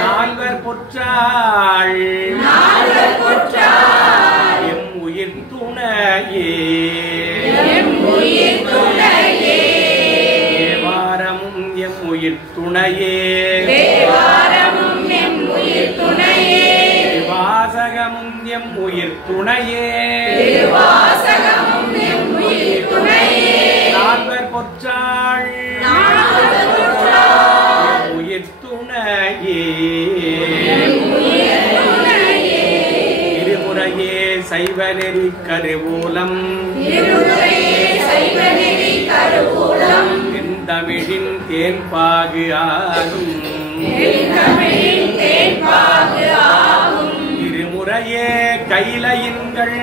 நால்வர் பொற்றாள் எம் உயிர் துணையே தேவாரமும் எம் உயிர் துணையே வாசகமும் எம் உயிர் துணையே நால்வர் பொற்றாள் உயிர் துணையே இருமுறையே சைவ நெறி கருவூலம் தமிழின் தேன்பாகு ஆகும் இருமுறையே கைலையின்கள்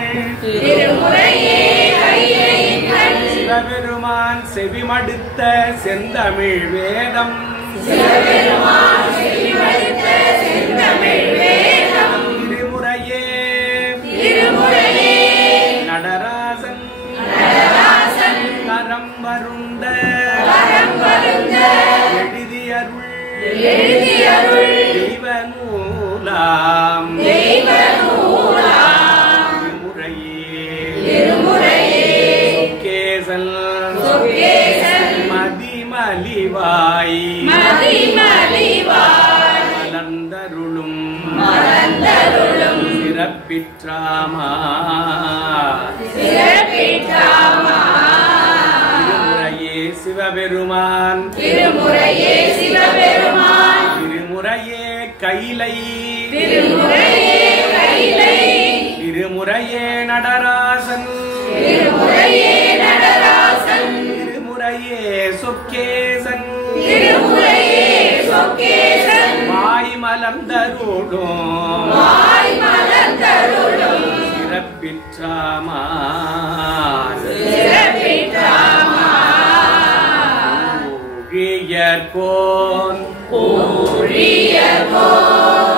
சிவபெருமான் செவிமடுத்த செந்தமிழ் வேதம் இருமுறையே நடராசன் கரம் வருந்த எழுதியருள் தெய்வ நூலாம் சொக்கேசல் மதிமலிவாய் மலர்ந்தருளும் சிறப்பிற்றாமா சிவபெருமான் திருமுறையே கைலை திருமுறையே நடராசன் திருமுறையே சொக்கேசன் வாய் மலர்ந்தருளும் சிறப்பிற்றாமா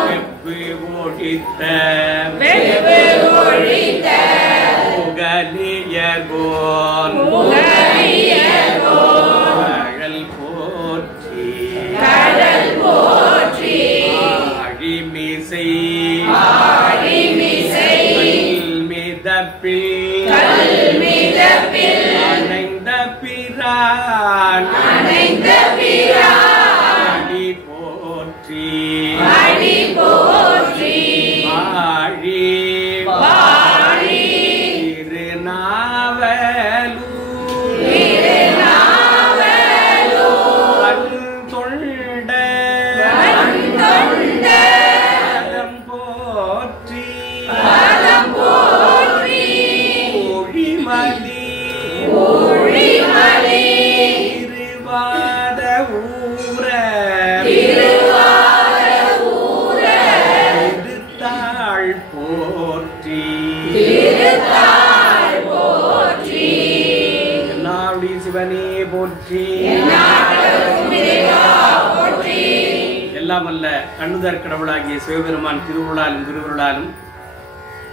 வெப்பு ஒழித்த புகலியர்கோன் கடல் போற்றி அழிமிசை மிதப்பில் அணைந்த பிரான் அடி போற்றி வாழி திருநாவலூர் தொண்ட பதம் போற்றி ஒழிமலி திருவாத ஊர திருத்தாள் போற்றி எல்லாருடைய சிவனே போற்றி எல்லாம் அல்ல கண்ணுதற் கடவுளாகிய சிவபெருமான் திருவுருளாலும்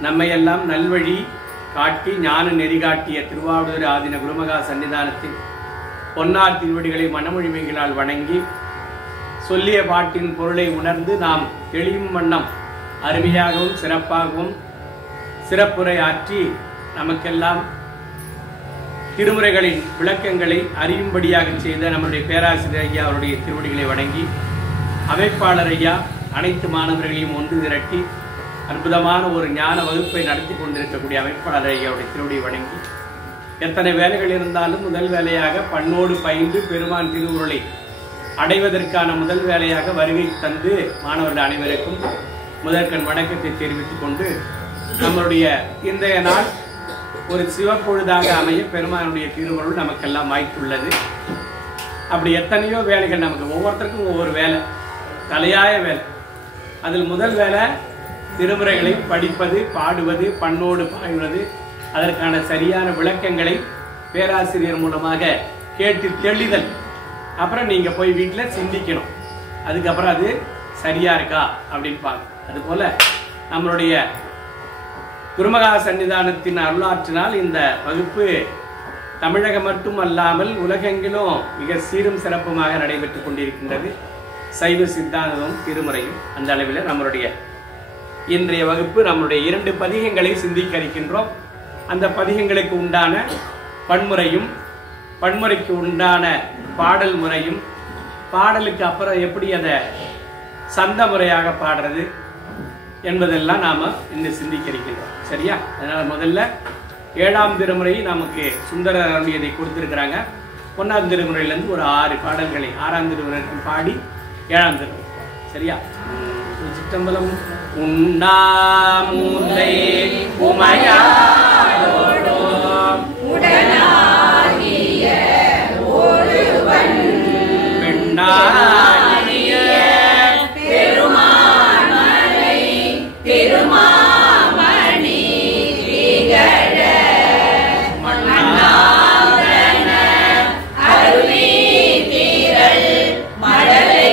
நம்மையெல்லாம் நல்வழி காட்டி ஞான நெறி காட்டிய திருவாவடுதுறை ஆதீன குருமகா சன்னிதானத்தில் பொன்னார் திருவடிகளை மனமொழிமைகளால் வணங்கி சொல்லிய பாட்டின் பொருளை உணர்ந்து நாம் தெளியும் வண்ணம் அருமையாகவும் சிறப்பாகவும் சிறப்புரை ஆற்றி நமக்கெல்லாம் திருமுறைகளின் விளக்கங்களை அறியும்படியாக செய்த நம்முடைய பேராசிரியர் ஐயா அவருடைய திருவடிகளை வணங்கி அமைப்பாளர் ஐயா அனைத்து மாணவர்களையும் ஒன்று திரட்டி அற்புதமான ஒரு ஞான வகுப்பை நடத்தி கொண்டிருக்கக்கூடிய அமைப்பாளர் ஐயாவுடைய திருவடியை வணங்கி எத்தனை வேலைகள் இருந்தாலும் முதல் வேலையாக பண்ணோடு பயின்று பெருமான் திருவுருளை அடைவதற்கான முதல் வேலையாக வருகை தந்து மாணவர்கள் அனைவருக்கும் முதற்கண் வணக்கத்தை தெரிவித்துக் கொண்டு நம்மளுடைய இன்றைய நாள் ஒரு சிவப்பொழுதாக அமைய பெருமானுடைய திருவுருள் நமக்கெல்லாம் வாய்த்துள்ளது. அப்படி எத்தனையோ வேலைகள் நமக்கு ஒவ்வொருத்தருக்கும் ஒவ்வொரு வேலை, தலையாய வேலை. அதில் முதல் வேலை திருமுறைகளை படிப்பது, பாடுவது, பண்ணோடு பாடுவது, அதற்கான சரியான விளக்கங்களை பேராசிரியர் மூலமாக கேட்டு தெளிதல். அப்புறம் நீங்கள் போய் வீட்டில் சிந்திக்கணும். அதுக்கப்புறம் அது சரியா இருக்கா அப்படின்னு பார்க்க. அதுபோல நம்மளுடைய குருமகா சன்னிதானத்தின் அருளாற்றினால் இந்த வகுப்பு தமிழகம் மட்டுமல்லாமல் உலகெங்கிலும் மிக சீரும் சிறப்புமாக நடைபெற்றுக் கொண்டிருக்கின்றது சைவ சித்தாந்தமும் திருமுறையும். அந்த அளவில் நம்மளுடைய இன்றைய வகுப்பு நம்முடைய 2 பதிகங்களை சிந்திக்க இருக்கின்றோம். அந்த பதிகங்களுக்கு உண்டான பன்முறையும் பன்முறைக்கு உண்டான பாடல் முறையும், பாடலுக்கு அப்புறம் எப்படி அதை சந்த முறையாக பாடுறது என்பதெல்லாம் நாம இன்னும் சிந்திக்க இருக்கின்றோம். சரியா? அதனால முதல்ல 7ஆம் திருமுறை நமக்கு சுந்தரர் அருளியதை கொடுத்திருக்கிறாங்க. 1ஆம் திருமுறையிலிருந்து ஒரு 6 பாடல்களை 6ஆம் திருமுறைக்கும் பாடி 7ஆம் திருமுறை. சரியா? சிற்றம்பலம். உண்ணாமுலை உமையாரோடும் உடனாகிய ஒருவன் பெண்ணாகிய பெருமானை திருமாமணி திகழ மண்ணாதன அருவி திரள் மழலை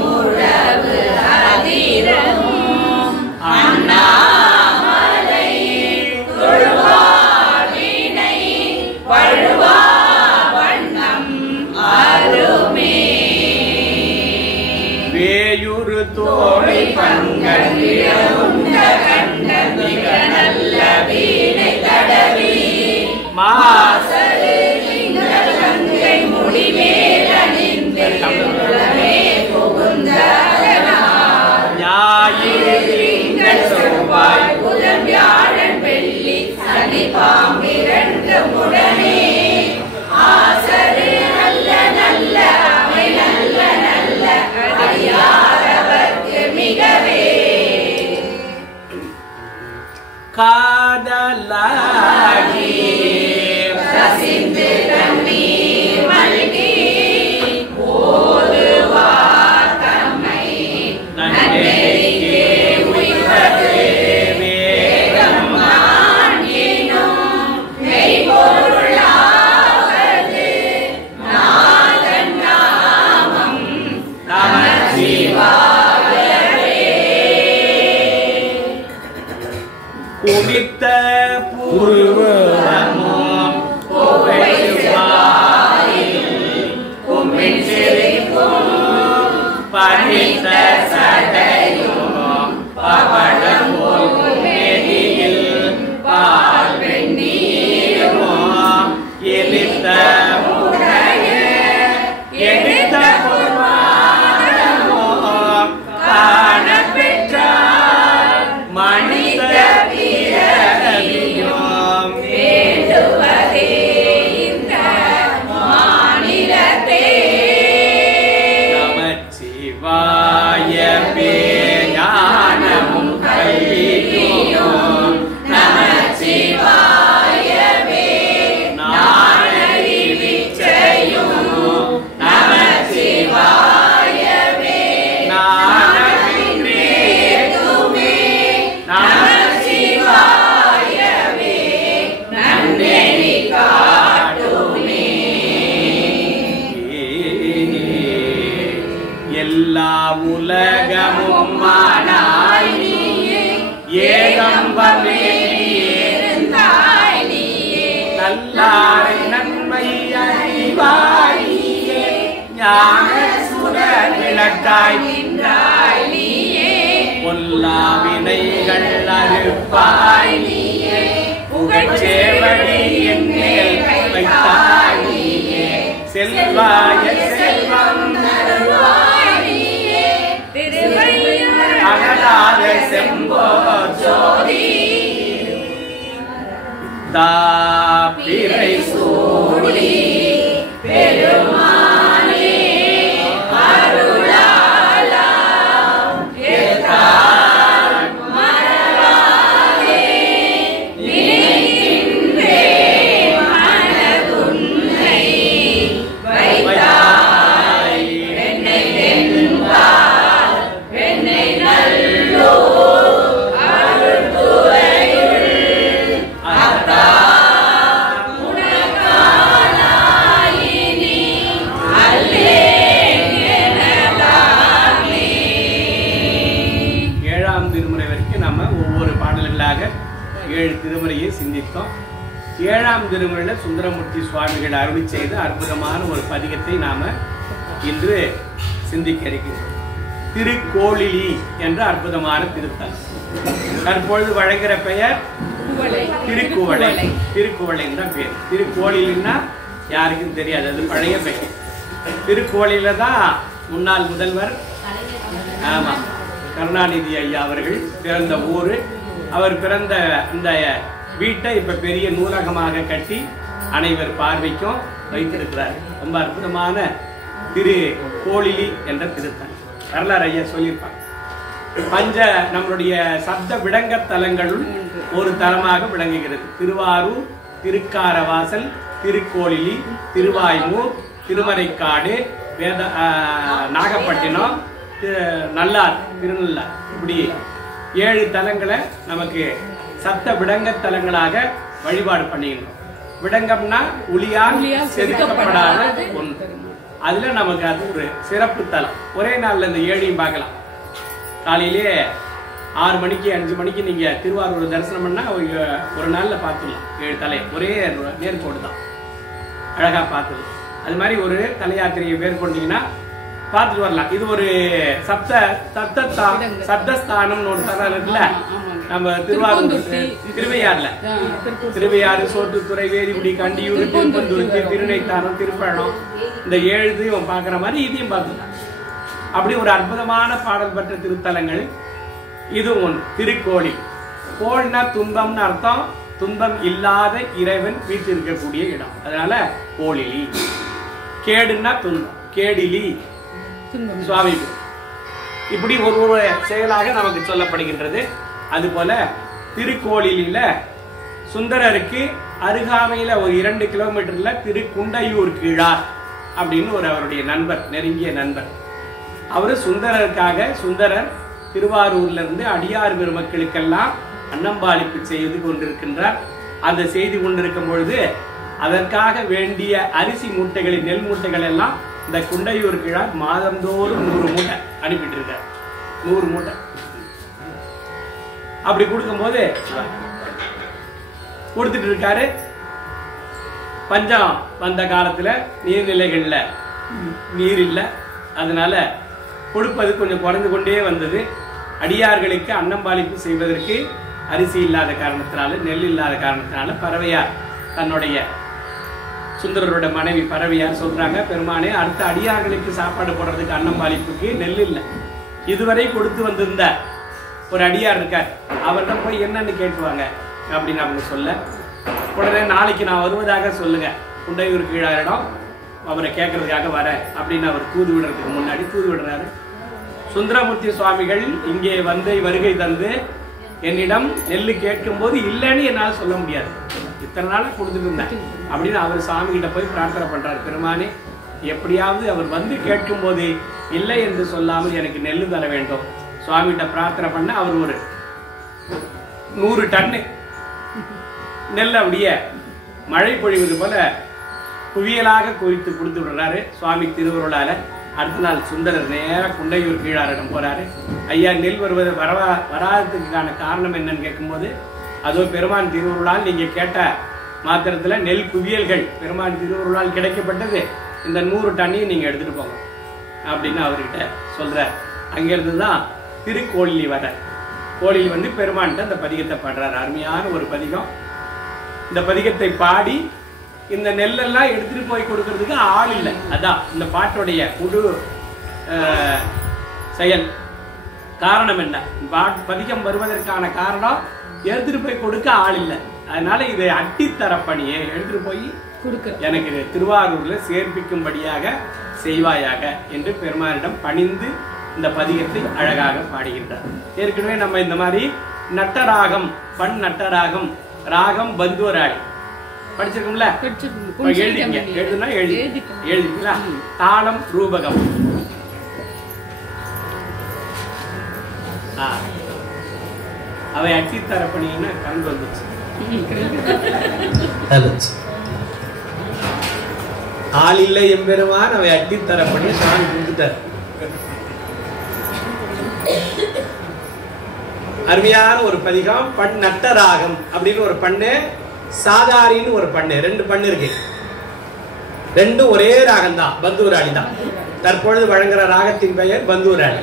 முழவு அதிரம் அண்ணாமலை தொழுவாவினை வழுவா வண்ணம் அருமே வேயுறு தோழி பங்கன் உண்ட கண்ட மிக நல்ல வீணை தடவி மாசரு திங்கள் கங்கை முடிமேல் அணிந்து உலகமே புகுந்த ஞாயிறு செவ்வாய் புதன் வியாழன் வெள்ளி சனி பாம்பிரண்டு முடனே ஆசரு நல்ல நல்ல அவை நல்ல நல்ல அறியாதவர்க்கு மிகவே காதலாகி ரசிந்து கண்ணீர் மல்கி ஓதுவார் தம்மை நன்னெறிக்கே உய்வது வேதம் ஆகினும் மெய்பொருளாவது நாதன் நாமம் நமசிவாயவே. குடித்த பூர்வமும் கும்மின் சிரிப்பும் பணித்த சடையும் பவளம் மேனியில் பால் வெந்நீரும் எலித்த முடைய எடுத்த பொருளாதமும் காண பெற்றார் மனித பிறவியும் வேண்டுவதே இந்த மாநிலத்தே நமச்சிவாயவே ஞானமும் கல்வியும் நமச்சிவாயவே ஞானறிவிச்சையும் நமச்சிவாயவே ஞானவின்றேதுமே நமச்சிவாயவே நன்னெறி காட்டுமே. எல்லா உலகமும் மானாய் நீயே ஏகம்பமே இருந்தாய் நீயே நல்லாரை நன்மை அறிவாய் நீயே ஞான சுடர் விளக்காய் நின்றாய் நீயே பொல்லா வினைகள் அறுப்பாய் நீயே புகழ்ச்சேவடி என்மேல் வைத்தாய் நீயே செல்வாய செல்வம் தருவாய் நீயே திருவையூர் அகலாத செம்போர் ஜோதி தாப்பிரை சூடி பெருமானே அருளாலா எத்தால் மறவாதே நினைக்கின்றேன் மனதுன்னை வைத்தாய் என்னை தென்பால் என்னை நல்லோ அருள் துறையுள் அத்தா உனக்கானாயினி அல்லேன் எனதாமே. 7ஆம் திருமுறை வரைக்கும் நம்ம ஒவ்வொரு பாடல்களாக 7 திருமுறையை சிந்தித்தோம். 7ஆம் திருமுறையில் சுந்தரமூர்த்தி சுவாமிகள் அருளி செய்த அற்புதமான ஒரு பதிகத்தை நாம இன்று சிந்திக்க இருக்கின்றோம். திருக்கோளிலி என்ற அற்புதமான திருத்தலம். தற்பொழுது வழங்குகிற பெயர் திருக்குவளை. திருக்குவளைன்னு தான் பேர். திருக்கோளிலின்னா யாருக்கும் தெரியாது, அது பழைய பெயர். திருக்கோளில தான் முன்னாள் முதல்வர் ஆமா கருணாநிதி ஐயா அவர்கள் பிறந்த ஊரு. அவர் பிறந்த இந்த வீட்டை இப்ப பெரிய நூலகமாக கட்டி அனைவர் பார்வைக்கும் வைத்திருக்கிறார். ரொம்ப அற்புதமான திரு கோளிலி என்ற திருத்தலம். வரலாறு ஐயா சொல்லியிருப்பாங்க. பஞ்ச நம்மளுடைய சப்த விடங்க தலங்களுள் ஒரு தலமாக விளங்குகிறது. திருவாரூர், திருக்காரவாசல், திருக்கோளிலி, திருவாய்மூர், திருமறைக்காடு, நாகப்பட்டினம், நல்லார், திருநள்ளார், இப்படி 7 தலங்களை நமக்கு சப்த விடங்க தலங்களாக வழிபாடு பண்ணிக்கணும். விடங்கம்னா உளியால் செதுக்கப்படாத ஒன்று. அதுல நமக்கு அது ஒரு சிறப்பு தலம். ஒரே நாள்ல இந்த 7ஐயும் பார்க்கலாம். காலையிலே 6 மணிக்கு 5 மணிக்கு நீங்க திருவாரூர் தரிசனம் பண்ணா ஒரு நாள்ல பார்த்துடலாம். 7 தலை ஒரே நேர்கோடு தான், அழகா பார்த்துடலாம். அது மாதிரி ஒரு தல யாத்திரையை மேற்கொண்டீங்கன்னா பார்த்துட்டு வரலாம். இது ஒரு சப்தஸ்தானம்னு ஒரு தலம் இருக்குல்ல, நம்ம திருவாரூர் திருவையாறு, சோற்றுத்துறை, வேதிகுடி, கண்டியூர், திருப்பந்தூர், திருநைத்தானம், திருப்பழம், இந்த 7 பார்க்குற மாதிரி இதையும் பார்த்துக்கலாம். அப்படி ஒரு அற்புதமான பாடல் பெற்ற திருத்தலங்கள் இது ஒன்று. திருக்கோளி. கோள்னா துன்பம்னு அர்த்தம். துன்பம் இல்லாத இறைவன் வீட்டிருக்கக்கூடிய இடம், அதனால கோளிலி. கேடுன்னா துன்பம், கேடிலி சுவாமி. இப்படி ஒரு செயலாக நமக்கு சொல்லப்படுகின்றது. அதுபோல திருக்கோளிலில சுந்தரருக்கு அருகாமையில ஒரு 2 கிலோமீட்டர்ல திருக்குண்டையூர் கீழார் அப்படின்னு ஒரு அவருடைய நண்பர், நெருங்கிய நண்பர். அவரு சுந்தரர் திருவாரூர்ல இருந்து அடியார் பெருமக்களுக்கெல்லாம் அன்னம்பாளிப்பு செய்து கொண்டிருக்கின்றார். அந்த செய்து கொண்டிருக்கும் பொழுது அதற்காக வேண்டிய அரிசி மூட்டைகளை, நெல் மூட்டைகள் எல்லாம் இந்த குண்டையூர் கீழார் மாதந்தோறும் 100 மூட்டை அனுப்பிட்டு இருக்கார். 100 மூட்டை அப்படி கொடுக்கும்போது கொடுத்துட்டு இருக்காரு. பஞ்சம் வந்த காலத்துல நீர்நிலைகள்ல நீர் இல்லை, அதனால கொடுப்பது கொஞ்சம் குறைந்து கொண்டே வந்தது. அடியார்களுக்கு அன்னம்பாளிப்பு செய்வதற்கு அரிசி இல்லாத காரணத்தினால, நெல் இல்லாத காரணத்தினால பறவையார் தன்னுடைய சுந்தரரோட மனைவி பறவையார் சொல்றாங்க, பெருமானே அடுத்த அடியார்களுக்கு சாப்பாடு போடுறதுக்கு அன்னம்பாளிப்புக்கு நெல் இல்லை. இதுவரை கொடுத்து வந்திருந்த ஒரு அடியார் இருக்கார், அவர்கிட்ட போய் என்னன்னு கேட்டுவாங்க அப்படின்னு அவங்க சொல்ல, உடனே நாளைக்கு நான் வருவதாக சொல்லுங்க, குண்டையூர் கீழாரிடம் அவரை கேட்கறதுக்காக வர அப்படின்னு அவர் தூது விடுறதுக்கு முன்னாடி தூது விடுறாரு. சுந்தரமூர்த்தி சுவாமிகள் இங்கே வந்து வருகை தந்து என்னிடம் நெல்லு கேட்கும் போது இல்லைன்னு என்னால் சொல்ல முடியாது, இத்தனை நாள் கொடுத்துட்டு இருந்தேன் அப்படின்னு அவர் சாமி கிட்ட போய் பிரார்த்தனை பண்றாரு. பெருமானே எப்படியாவது அவர் வந்து கேட்கும் போது இல்லை என்று சொல்லாமல் எனக்கு நெல்லு தர வேண்டும். சுவாமிகிட்ட பிரார்த்தனை பண்ண அவர் ஒரு 100 டன்னு நெல் அப்படியே மழை பொழிவது போல குவியலாக குறித்து கொடுத்து விடுறாரு சுவாமி திருவருளால. அடுத்த நாள் சுந்தரர் நேராக குண்டையூர் கீழாரிடம் போறாரு. ஐயா, நெல் வருவது வராததுக்கான காரணம் என்னன்னு கேட்கும்போது, அதோ பெருமான் திருவருளால் நீங்க கேட்ட மாத்திரத்துல நெல் குவியல்கள் பெருமான் திருவருளால் கிடைக்கப்பட்டது, இந்த 100 டன்னையும் நீங்க எடுத்துட்டு போங்க அப்படின்னு அவர்கிட்ட சொல்றார். அங்கிருந்து தான் திருக்கோளிலி வர. கோளிலி வந்து பெருமான்கிட்ட அந்த பதிகத்தை பாடுறாரு. அருமையான ஒரு பதிகம். இந்த பதிகத்தை பாடி இந்த நெல்லெல்லாம் எடுத்துட்டு போய் கொடுக்கறதுக்கு ஆள் இல்லை. அதான் இந்த பாட்டுடைய முழு செயல். காரணம் என்ன? பதிகம் வருவதற்கான காரணம் எடுத்துட்டு போய் கொடுக்க ஆள் இல்லை. அதனால இதை அட்டித்தரப்பணியை எடுத்துட்டு போய் எனக்கு திருவாரூர்ல சேர்ப்பிக்கும்படியாக செய்வாயாக என்று பெருமானிடம் பணிந்து இந்த பதிகத்தை அழகாக பாடுகின்றார். ஏற்கனவே நம்ம இந்த மாதிரி நட்டராகம், பண் நட்டராகம், ராகம் பந்துவராளி படிச்சிருக்கோம்ல, எழுதிங்க. எழுதுனா எழுதிங்களா? தாளம் ரூபகம். அவை அட்டித்தரப்பணின்னு கண் வந்துச்சு. ஆள் இல்லை எம்பெருமான், அவை அட்டித்தரப்பணி சாமி கொடுத்துட்டார். அருமையான ஒரு பதிகம். பண் நட்டராகம் அப்படின்னு ஒரு பண்ணு சாதாரின்னு ஒரு பண்ணு, 2 பண்ணு இருக்கு. ரெண்டும் ஒரே ராகம் தான், பந்தூராளி தான். தற்பொழுது வழங்குற ராகத்தின் பெயர் பந்தூராளி.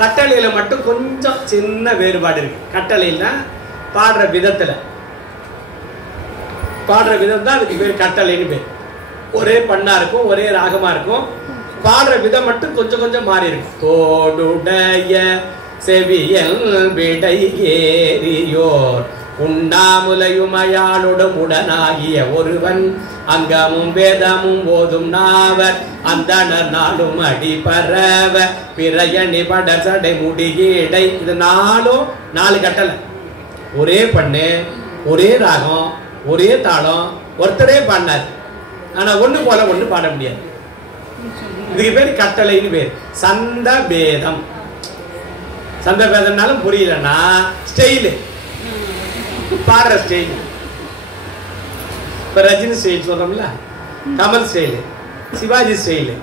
கட்டளையில மட்டும் கொஞ்சம் சின்ன வேறுபாடு இருக்கு. கட்டளையில பாடுற விதத்துல, பாடுற விதம் தான் அதுக்கு பேர் கட்டளைன்னு பேர். ஒரே பண்ணா இருக்கும், ஒரே ராகமா இருக்கும். பாடுற விதம் மட்டும் கொஞ்சம் கொஞ்சம் மாறி இருக்கு. தோடுடைய செவியல் விடை ஏறியோர் உண்ணாமுலையுமையாளுடன் உடனாகிய ஒருவன் அங்கமும் வேதமும் போதும் நாவர் அந்தனர் நாளும் அடி பரவ பிறையணி பட சடை முடியடை. இது 4 கட்டளை. ஒரே பண்ணு, ஒரே ராகம், ஒரே தாளம், ஒருத்தரே பாடினார். ஆனா ஒண்ணு போல ஒண்ணு பாட முடியாது. இதுக்கு பேர் கட்டளைன்னு பேர். சந்த பேதம். சந்த பேதம்னாலும் புரியலன்னா ஸ்டைலு, பாடுற ஸ்டைல். இப்ப ரஜினி ஸ்டைல் சொல்றோம்ல, கமல் ஸ்டைலு, சிவாஜி ஸ்டைலு.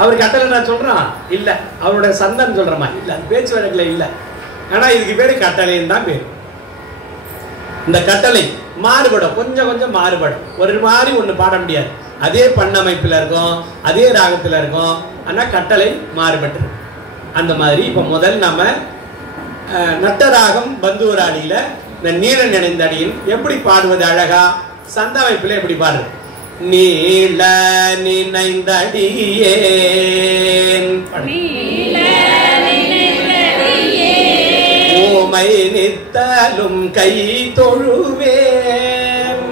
அவர் கட்டளை நான் சொல்றான் இல்ல, அவருடைய சந்தம் சொல்றமா இல்ல, அது பேச்சு வழக்குல இல்ல. ஆனா இதுக்கு பேரு கட்டளைன்னு தான் பேரு. இந்த கட்டளை மாறுபடும், கொஞ்சம் கொஞ்சம் மாறுபடும். ஒரு மாதிரி ஒண்ணு பாட முடியாது. அதே பண்ணமைப்புல இருக்கும், அதே ராகத்துல இருக்கும். ஆனா கட்டளை மாறுபட்டு. அந்த மாதிரி இப்ப முதல் நம்ம நட்டராகம் பந்தூராளியில இந்த நீள நினைந்த அடியில் எப்படி பாடுவது அழகா, சந்த அமைப்புல எப்படி பாடுறது. நீள நினைந்தடியேன் ஓமை நித்தலும் கை தொழுவேன்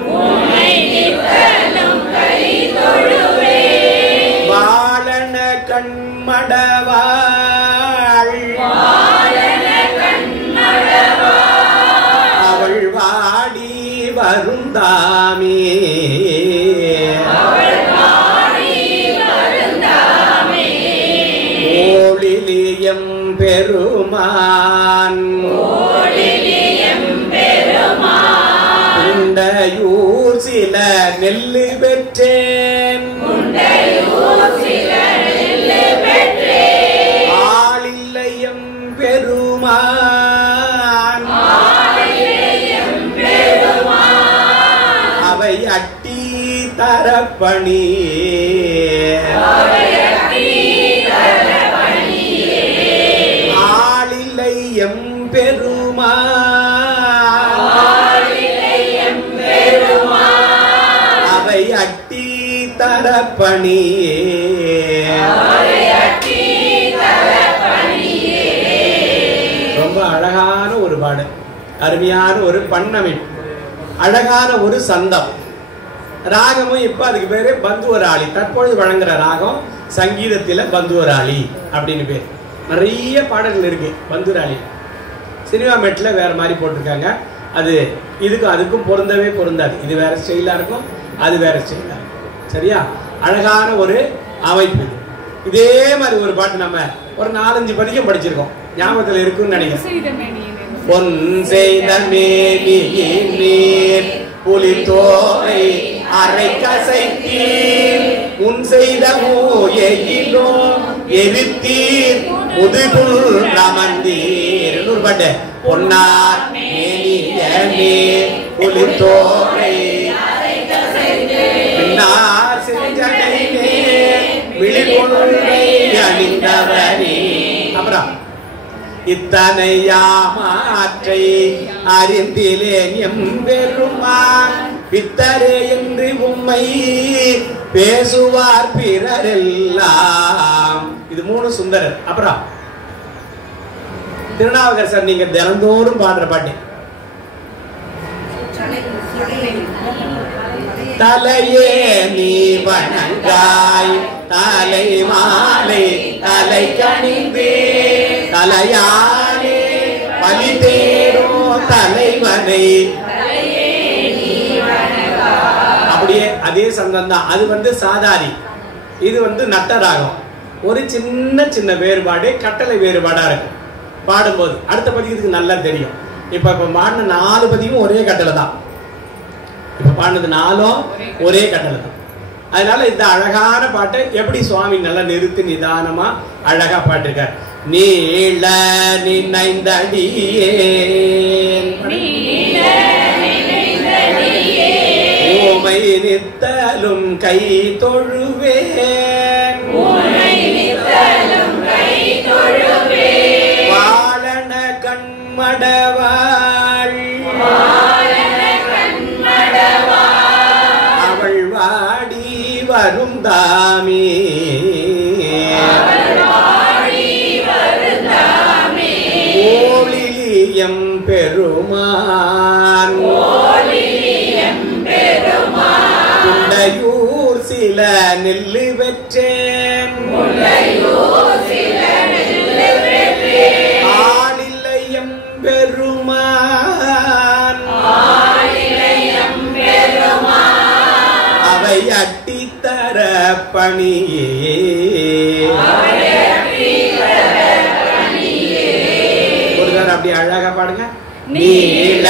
வாழன கண்மடவாள் அவள் வாடி வருந்தாமே ஓளிலியம் பெருமான் உண்டையூர் சில நெல்லு பெற்றேன் ஆளில்லையம் பெருமான் அவை அட்டி தரப்பணி ஆளில்லையம் பெருமான் அவை அட்டி தரப்பணி. ரொம்ப அழகான ஒரு பாடு, அருமையான ஒரு பண்ணமைப்பு, அழகான ஒரு சந்தம். ராகமும் இப்ப அதுக்கு பேரு பந்துவராளி. தற்பொழுது வழங்குற ராகம் சங்கீதத்தில பந்துவராளி அப்படின்னு பேர். நிறைய பாடல்கள் இருக்கு பந்துவராளி. சினிமா மெட்ல வேற மாதிரி போட்டிருக்காங்க. அது இதுக்கும் அதுக்கும் பொருந்தவே பொருந்தாது. இது வேற ஸ்டைலா இருக்கும், அது வேற ஸ்டைலா இருக்கும். சரியா? அழகான ஒரு அமைப்பு. இதே மாதிரி ஒரு பாட்டு நம்ம ஒரு 4-5 பதிகம் படிச்சிருக்கோம். ஞாபகத்தில் இருக்குன்னு நினைக்கிறேன். பொன் செய்த மேனியின் நீர் புலித்தோரை அரை கசைத்தீர் உன் செய்த மூயிலோ எரித்தீர் முதுகுள் நமந்தீர். இன்னொரு பாட்டு. பொன்னார் மேனியனே புலித்தோரை பின்னார் செஞ்சடையே விழிகொள்கை அணிந்தவரே. அப்புறம் இத்தனை யாமாற்றை அறிந்திலேன் எம்பெருமான் பித்தரே என்று உம்மை பேசுவார் பிறரெல்லாம். இது 3 சுந்தரர். அப்புறம் திருநாவுக்கரசர் சார் நீங்க தினந்தோறும் பாடுற பாட்டு. தலையே நீ வணங்காய் தலை மாலை தலை கணிந்தே தலையானே பலி தேரோ தலைவனை. அப்படியே அதே சந்தம் தான். அது சாதாரி, இது நட்டராகம். ஒரு சின்ன சின்ன வேறுபாடு, கட்டளை வேறுபாடா இருக்கு பாடும்போது. அடுத்த பதிகத்துக்கு நல்லா தெரியும். இப்ப பாடின 4 பதியும் ஒரே கட்டளை தான். இப்ப பாடினது 4ம் ஒரே கட்டளை தான். அதனால இந்த அழகான பாட்டை எப்படி சுவாமி நல்லா நிறுத்தி நிதானமா அழகா பாட்டிருக்கார். நீள நினைந்தடியேன் நித்தலும் கை தொழுவேன் வாழன கண்மடவாள் அவள் வாடி வரும் தாமே ஓளிலியம் பெருமான் குண்டையூர் சில நெல்லு பெற்றேன் ஆளில்லையம் பெருமான் அவை அட்டித்தர பணியே ஒரு தடவை அப்படி அழகா பாடுங்க. நீல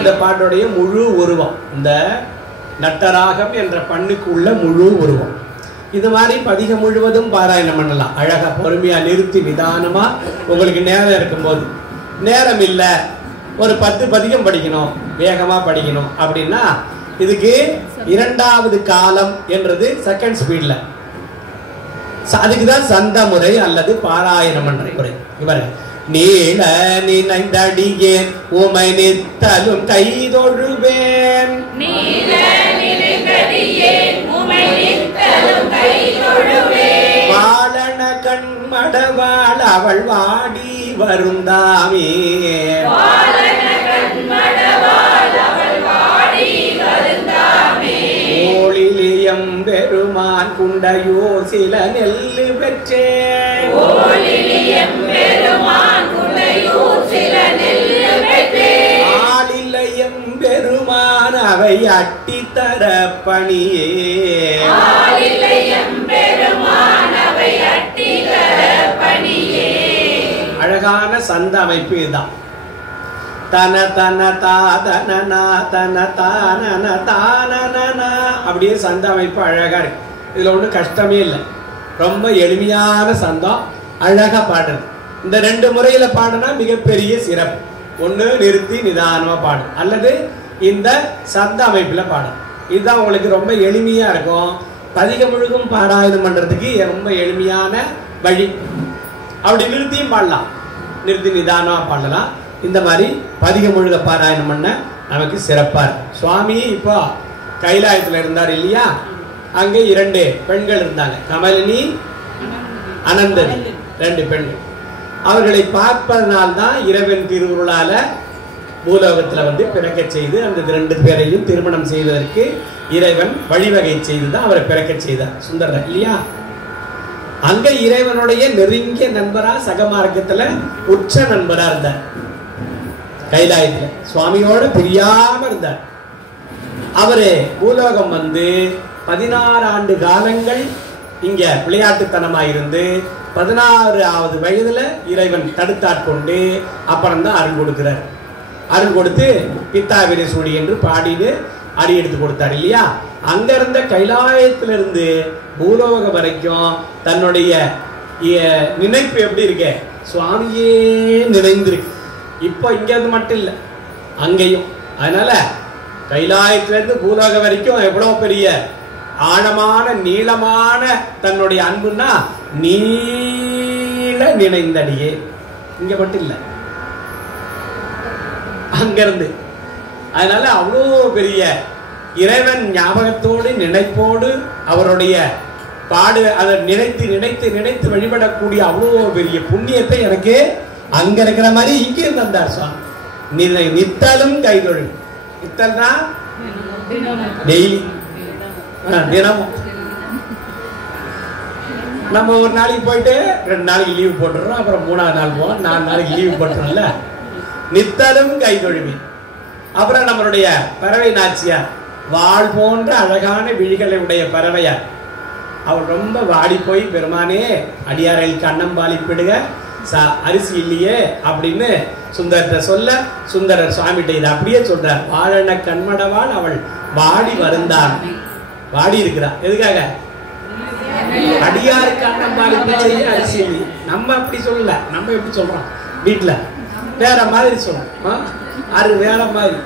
இந்த பாட்டுடைய முழு உருவம், இந்த நட்டராகம் என்ற பண்ணுக்கு உள்ள முழு உருவம். இது மாதிரி பதிகம் முழுவதும் பாராயணம் பண்ணலாம். அழகா பொறுமையா நிறுத்தி நிதானமா உங்களுக்கு நேரம் இருக்கும்போது. நேரம் இல்லை, ஒரு 10 பதிகம் படிக்கணும், வேகமா படிக்கணும் அப்படின்னா இதுக்கு 2வது காலம் என்றது செகண்ட் ஸ்பீட்ல. அதுக்குதான் சந்த முறை அல்லது பாராயணம் என்ற முறை. இவரு நீல நினைந்தடியேன் உமை நித்தலும் கைதொழுவேன் வாழன கண்மடவாள் அவள் வாடி வருந்தாமே ஓளிலியம் பெருமான் குண்டையூர் சில நெல்லு பெற்றேன் ஆளில்லையம் பெருமான் அவை அட்டித்தர பணியே அழகான சந்த அமைப்பு இதுதான். தன தன தாதன தன தானன தானன அப்படியே சந்த அமைப்பு அழகா இருக்கு. இதுல ஒன்றும் கஷ்டமே இல்லை, ரொம்ப எளிமையான சந்தம், அழகா பாடுறது. இந்த 2 முறையில பாடுனா மிகப்பெரிய சிறப்பு. ஒன்று நிறுத்தி நிதானமா பாடு, அல்லது இந்த சந்த அமைப்புல பாடு. இதுதான் உங்களுக்கு ரொம்ப எளிமையா இருக்கும். பதிகம் முழுதும் பாராயணம் பண்றதுக்கு ரொம்ப எளிமையான வழி. அப்படி நிறுத்தியும் பாடலாம், நிறுத்தி நிதானமா பாடலாம். இந்த மாதிரி பதிகம் முழுத பாராயணம் பண்ண நமக்கு சிறப்பா இருக்கு. சுவாமி இப்போ கைலாயத்துல இருந்தார் இல்லையா, அங்கே 2 பெண்கள் இருந்தாங்க, கமலினி அனந்ததி, 2 பெண்கள். அவர்களை பார்ப்பதனால்தான் இறைவன் திருவுருளால பூலோகத்துல வந்து பிறக்க செய்து அந்த 2 பேரையும் திருமணம் செய்வதற்கு இறைவன் வழிவகை செய்துதான் அவரை பிறக்க செய்தார் சுந்தரர் இல்லையா. அங்க இறைவனுடைய நெருங்கிய நண்பரா சகமார்க்கத்துல உச்ச நண்பரா இருந்தார். கைலாயத்துல சுவாமியோட பிரியாம இருந்தார். அவரு பூலோகம் வந்து 16 ஆண்டு காலங்கள் இங்க விளையாட்டுத்தனமாயிருந்து 16வது வயதுல இறைவன் தடுத்தாட்கொண்டு அப்புறம்தான் அருள் கொடுக்கிறார். அருள் கொடுத்து பித்தாவிரை சூடி என்று பாடிட்டு அடி எடுத்து கொடுத்தார் இல்லையா. அங்க இருந்த கைலாயத்திலிருந்து பூலோகம் வரைக்கும் தன்னுடைய நினைப்பு எப்படி இருக்கு, சுவாமியே நினைந்திருக்கு. இப்போ இங்க இருந்து மட்டும் இல்லை, அங்கேயும். அதனால கைலாயத்திலிருந்து பூலோகம் வரைக்கும் எவ்வளவு பெரிய ஆழமான நீளமான தன்னுடைய அன்புன்னா நீள நினைந்தடியே. இங்க மட்டும் இல்லை, அங்கிருந்து. அதனால அவ்வளோ பெரிய இறைவன் ஞாபகத்தோடு நினைப்போடு அவருடைய பாடு அதை நினைத்து நினைத்து நினைத்து வழிபடக்கூடிய அவ்வளோ பெரிய புண்ணியத்தை எனக்கு அங்க இருக்கிற மாதிரி இங்கே தந்தார் சுவாமி. நித்தலும் கைதொழில். நித்தல்னா டெய்லி, தினமும். நம்ம ஒரு நாளைக்கு போயிட்டு 2 நாளைக்கு லீவு போட்டுறோம், அப்புறம் 3ஆவது நாள் போவோம், 4 நாளைக்கு லீவு போட்டுறோம்ல. நித்தலும் கைதொழுவேன். அப்புறம் நம்மளுடைய பறவை நாச்சியார், வாள் போன்ற அழகான விழிகளை உடைய பறவையார், அவள் ரொம்ப வாடி போய், பெருமானே அடியார்களுக்கு அன்னம் பாலிப்பிடுக, அரிசி இல்லையே அப்படின்னு சுந்தரத்தை சொல்ல, சுந்தரர் சுவாமிகிட்ட இதை அப்படியே சொல்றார். வாழன கண்மடவாள் அவள் வாடி வருந்தான். வாடி இருக்கிறா எதுக்காக? அடியாருக்கு அன்னம் பாலிப்பு செய்ய அரிசி இல்லையே. நம்ம அப்படி சொல்லல, நம்ம எப்படி சொல்றோம்? வீட்டுல வேற மாதிரி சொல்றோம், அது வேற மாதிரி.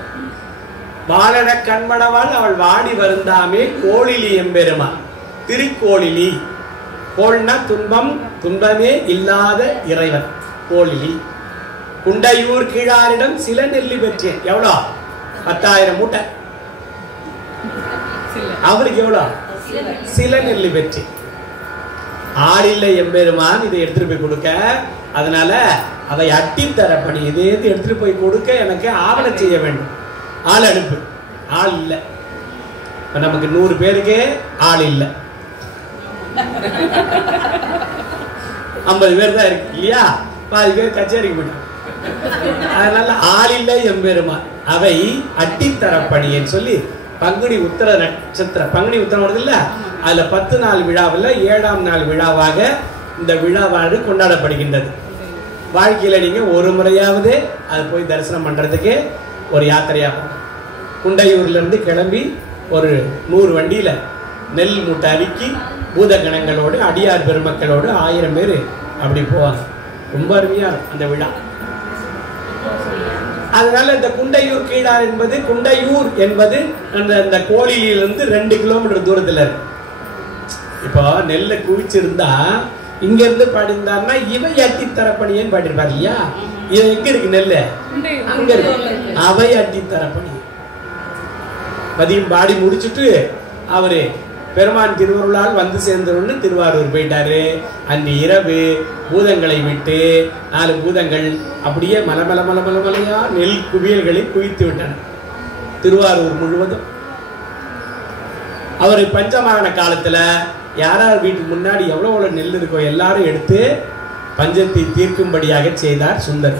வாழன கண்மடவாள் அவள் வாடி வருந்தாமே கோளிலி எம்பெருமா. திருக்கோளிலி, கோள்னா துன்பம், துன்பமே இல்லாத இறைவன் கோளிலி. குண்டையூர் கீழாரிடம் சில நெல்லி பெற்றேன். எவ்வளோ? 10,000 மூட்டை. அவருக்கு எவ்வளோ? சில நெல்லி பெற்றேன். ஆளில்லை எம்பெருமான் இதை எடுத்துட்டு போய் கொடுக்க, அதனால அதை அட்டித்தர பணி, இதை எடுத்துட்டு போய் கொடுக்க எனக்கு ஆவண செய்ய வேண்டும். ஆள் அனுப்பு. ஆள் இல்லை. நமக்கு 100 பேருக்கு ஆள் இல்லை, 50 பேர் தான் இருக்கு இல்லையா? பாதி பேர் கச்சேரிக்கு போயிட்டாங்க. அதனால ஆள் இல்லை எம்பெருமான் அவை அட்டித்தரப்பணின்னு சொல்லி பங்குனி உத்தர நட்சத்திரம், பங்குனி உத்தரம் வருது இல்ல, அதுல 10 நாள் விழாவில் 7ஆம் நாள் விழாவாக இந்த விழாவானது கொண்டாடப்படுகின்றது. வாழ்க்கையில நீங்க ஒரு முறையாவது அது போய் தரிசனம் பண்றதுக்கு ஒரு யாத்திரையாகும். குண்டையூர்ல இருந்து கிளம்பி ஒரு 100 வண்டியில நெல் மூட்டை அவிக்கி பூதகணங்களோடு அடியார் பெருமக்களோடு 1000 பேர் அப்படி போவாங்க. ரொம்ப அருமையா அந்த விழா. அதனால இந்த குண்டையூர் கீழார் என்பது, குண்டையூர் என்பது அந்த கோழிலிருந்து 2 கிலோமீட்டர் தூரத்துல இருக்கு. இப்போ நெல்லை குவிச்சிருந்தா இங்க இருந்து பாடிந்தார்னா இவை அட்டி தரப்பணியன்னு பாடிருப்பாரு இல்லையா? இது எங்க இருக்கு நெல்லு? அங்க இருக்கு. அவை அட்டி தரப்பணி. மதியம் பாடி முடிச்சுட்டு அவரு பெருமான் திருவருளால் வந்து சேர்ந்தோன்னு திருவாரூர் போயிட்டாரு. அன்று இரவு பூதங்களை விட்டு 4 பூதங்கள் அப்படியே மலையா நெல் குவியல்களை குவித்து விட்டன திருவாரூர் முழுவதும். அவர் பஞ்சமான காலத்துல யாரார் வீட்டுக்கு முன்னாடி எவ்வளவு நெல் இருக்கோ எல்லாரும் எடுத்து பஞ்சத்தை தீர்க்கும்படியாக செய்தார் சுந்தர்.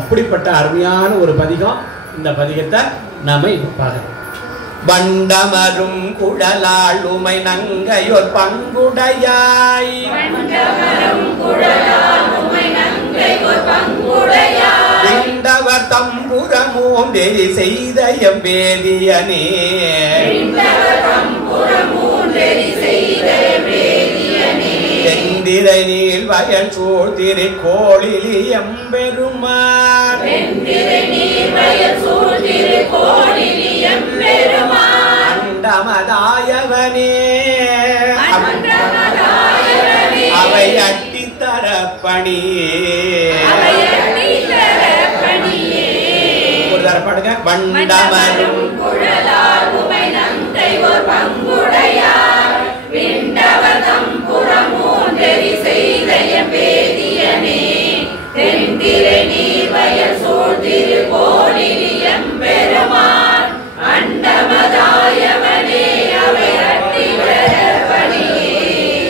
அப்படிப்பட்ட அருமையான ஒரு பதிகம். இந்த பதிகத்தை நாம இப்ப பார்க்கலாம். வண்டமரும் குழலாள் உமை நங்கையோர் பங்குடையாய், விண்டவர் தம்புரமோம் நெறி செய்த எம்பேதியனே, வெந்திரை நீள் வயல் சூழ் திரு கோளிலி எம்பெருமான், அண்டமதாயவனே அவை அட்டித்தரப்பணி. ஒரு தர பாடுங்க. வண்டமரும்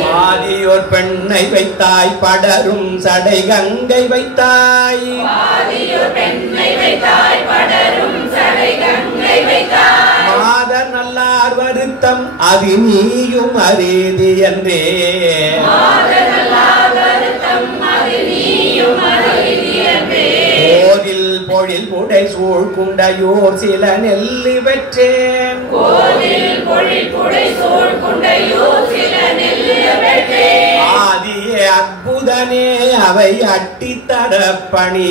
பாதியோர் பெண்ணை வைத்தாய் படரும் சடை கங்கை வைத்தாய், மாதர் நல்லார் வருத்தம் அது நீயும் அறிதி என்றே, கோதில் பொழில் புடை சூழ் குண்டையோர் சில நெல்லு பெற்றேன், ஆதியே அற்புதனே அவை அட்டித்தரப்பணி.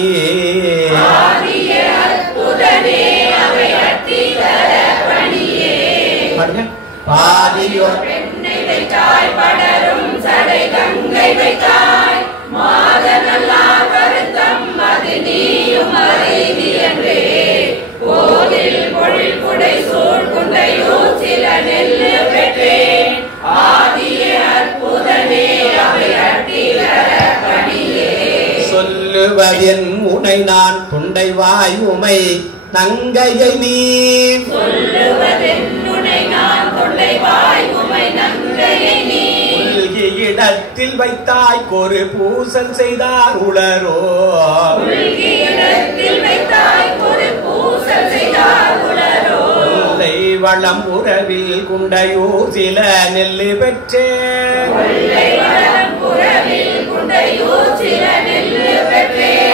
பாதியோர் பெண்ணை வைத்தாய் படரும் சடை கங்கை வைத்தாய், மாதர் நல்லார் வருத்தம் அது நீயும் அறிதி என்றே, கோதில் பொழில் புடை சூழ் குண்டையோர் சில நெல்லு பெற்றேன், ஆதியே அற்புதனே அவை அட்டித்தரப்பணியே. சொல்லுவதென் உனை நான் துண்டை வாய் உமை நங்கையை நீ, சொல்லுவதென் உனை நான் தொண்டை வாய் உமை நங்கையை நீ, உள்கியிட இடத்தில் வைத்தாய் ஒரு பூசல் செய்தார் உளரோ வளம் உறவில் குண்டையூர் சில நெல்லு பெற்றே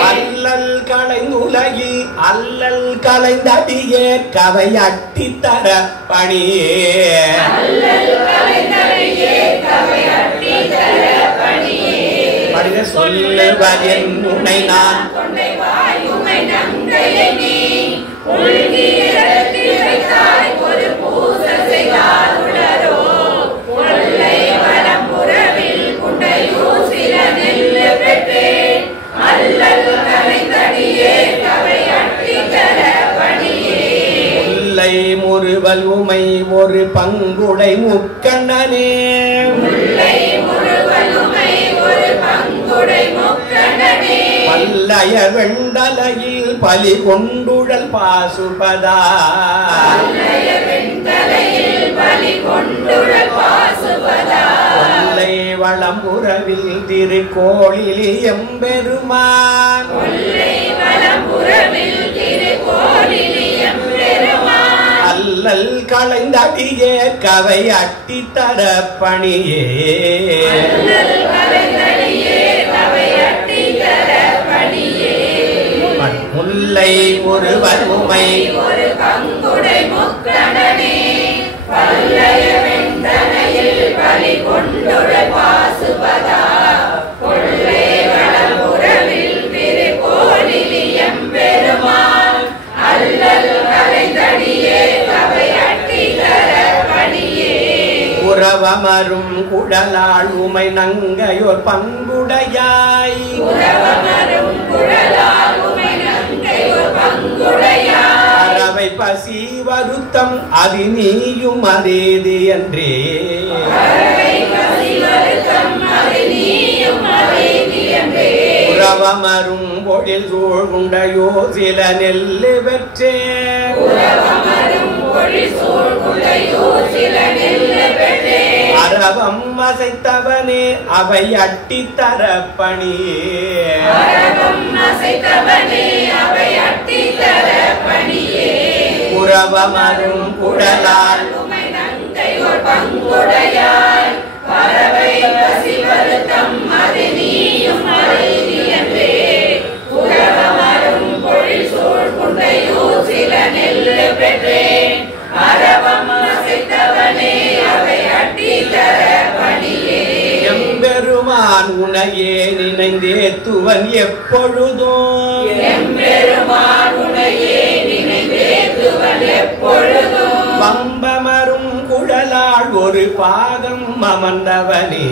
அல்லல் கலைந்துலகில் அல்லல் கலைந்தடியே கவை அட்டித்தர பணியே படிக சொல்லுவதென் உன்னை நான் முல்லை முறுவல் உமை ஒரு பங்குடை முக்கண்ணனே பல்லைய வெண்டலையில் பலி கொண்டுழல் பாசுபதா கொல்லை வளம்புறவில் திருக்கோளிலி எம்பெருமான் அல்லல் களைந்தடியே கவை அட்டித்தர பணியே முல்லை ஒரு வறுமை ஒரு பங்குடை முக்கணனே பல்லைய வெண்டனையில் பலி கொண்டுழல் பாசுபதா கொல்லை வளம்புறவில் திருக்கோளிலி எம்பெருமான் அல்லல் களைந்தடியே கவை அட்டித்தர பணியே உறவமரும் குழலாள் உமை நங்கையோர் பங்குடையாய் உறவமரும் குழலாள் உமை நங்கையோர் பங்குடையாய் அறவை பசி வருத்தம் அது நீயும் அதேது என்றே உறவமரும் பொழில் சூழ்குண்டையோ சில நெல்லு பெற்றே அரவம் அசைத்தவனே அவை அட்டித்தர பணியே உறவமரும் குழலால் எம்பெருமான் உனையே நினைந்தேத்துவன் எப்பொழுதும் வம்பமரும் குழலாள் ஒரு பாகம் அமர்ந்தவனே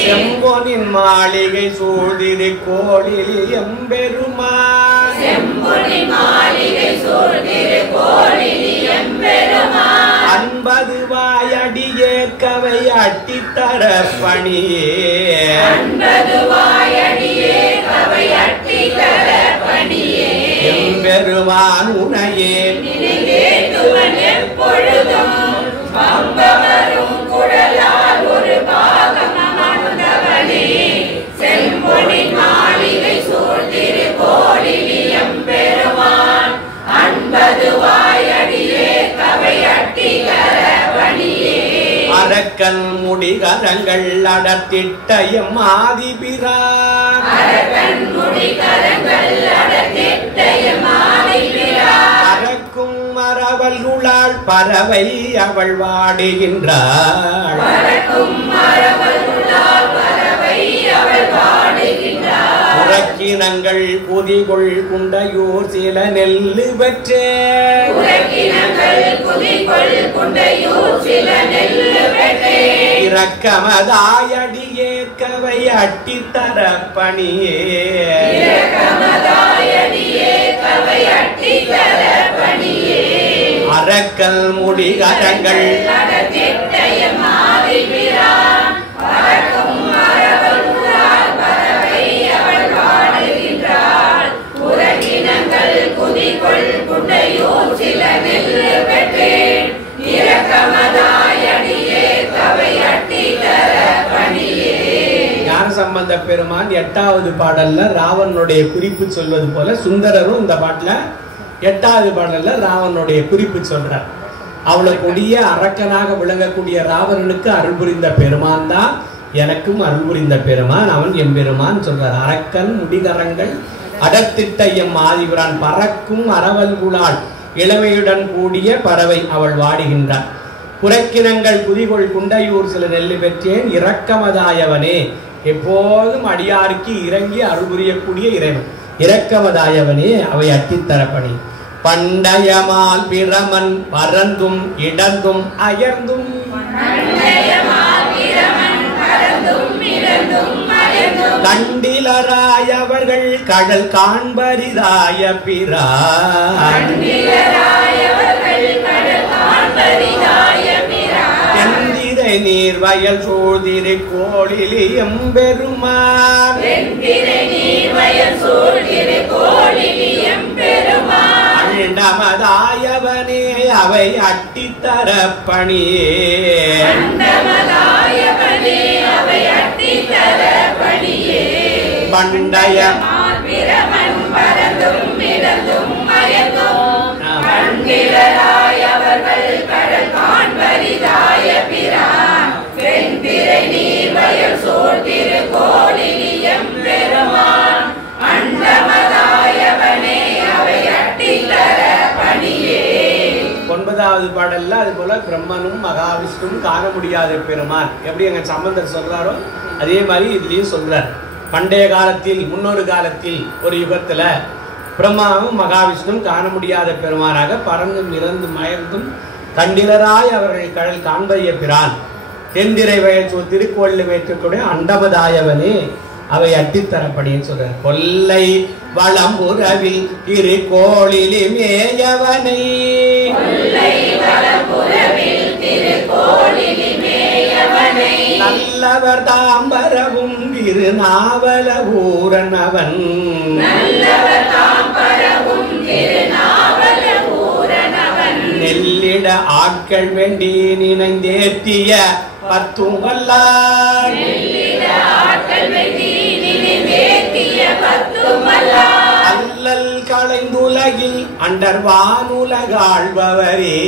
செம்பொனின் மாளிகை சூழ்திரு கோளில் எம்பெருமான் அன்பது வாயடியே கவை அட்டித்தர பணியே எம்பெருமான் உனையே அரக்கன் முடிகரங்கள் அடத்திட்ட எம்மாதிபிரான் அறக்கும் மரவல்குளாள் பறவை அவள் வாடுகின்றாள் உறக்கினங்கள் புதிகொள் குண்டையூர் சில நெல்லு பெற்றே இரக்கமதாயடியே கவை அட்டித்தர பணியே அரக்கல் முடிகரங்கள் சம்பந்த பெருமான் 8வது பாடல்ல ராவணனுடைய குறிப்பு சொல்வது போல சுந்தரரும் இந்த பாட்டுல 8வது பாடல்ல ராவணனுடைய குறிப்பு சொல்றார். அவ்வளவு கொடிய அரக்கனாக விளங்கக்கூடிய ராவணனுக்கு அருள் புரிந்த பெருமான் தான் எனக்கும் அருள் புரிந்த பெருமான், அவன் எம்பெருமான் சொல்றார். அரக்கன் முடிகரங்கள் அடத்திட்ட எம் ஆதிபிரான் பறக்கும் அரவல் குழாள் இளமையுடன் கூடிய பறவை அவள் வாடுகின்றார். புறக்கினங்கள் புதிகொள் குண்டையூர் சில நெல்லு பெற்றேன் இரக்கமதாயவனே, எப்போதும் அடியாருக்கு இறங்கி அருள் புரியக்கூடிய இறைவன் இரக்கமதாயவனே அவை அட்டித்தரப்பணி. பண்டயமால் பிரமன் பறந்தும் இடர்ந்தும் அயர்ந்தும் கண்டிலராய் அவர்கள் கடல் காண்பரிதாய பிரான் தெந்திரை நீர் வயல் சூழ்திரு கோளிலி எம்பெருமான் அண்டமதாயவனே அவை அட்டித்தரப்பணியே. பண்டய ஒன்பதாவது பாடல்ல அது போல பிரம்மனும் மகாவிஷ்ணுவும் காண முடியாத பெருமான் எப்படி எங்க சம்பந்தர் சொல்றாரோ அதே மாதிரி இதுலயும் சொல்றார். பண்டைய காலத்தில் முன்னொரு காலத்தில் ஒரு யுகத்துல பிரம்மாவும் மகாவிஷ்ணுவும் காண முடியாத பெருமானாக பறந்தும் இறந்தும் அயர்ந்தும் கண்டிலராய் அவர்கள் கடல் காண்பறிய பிரான் தெந்திரை வயசு திருக்கோளில் வைக்கக்கூடிய அண்டமதாயவனே அவை அட்டித்தரப்படின்னு சொல்றார். கொல்லை வளம் உறவில் திருக்கோளிலே மேயவனை நல்லவர் தாம்பரவும் திருநாவல ஊரனவன் நெல்லிட ஆட்கள் வேண்டி நினைந்தேத்திய பத்தும் வல்லார் அல்லல் களைந்துலகில் அண்டர்வானுலகாழ்பவரே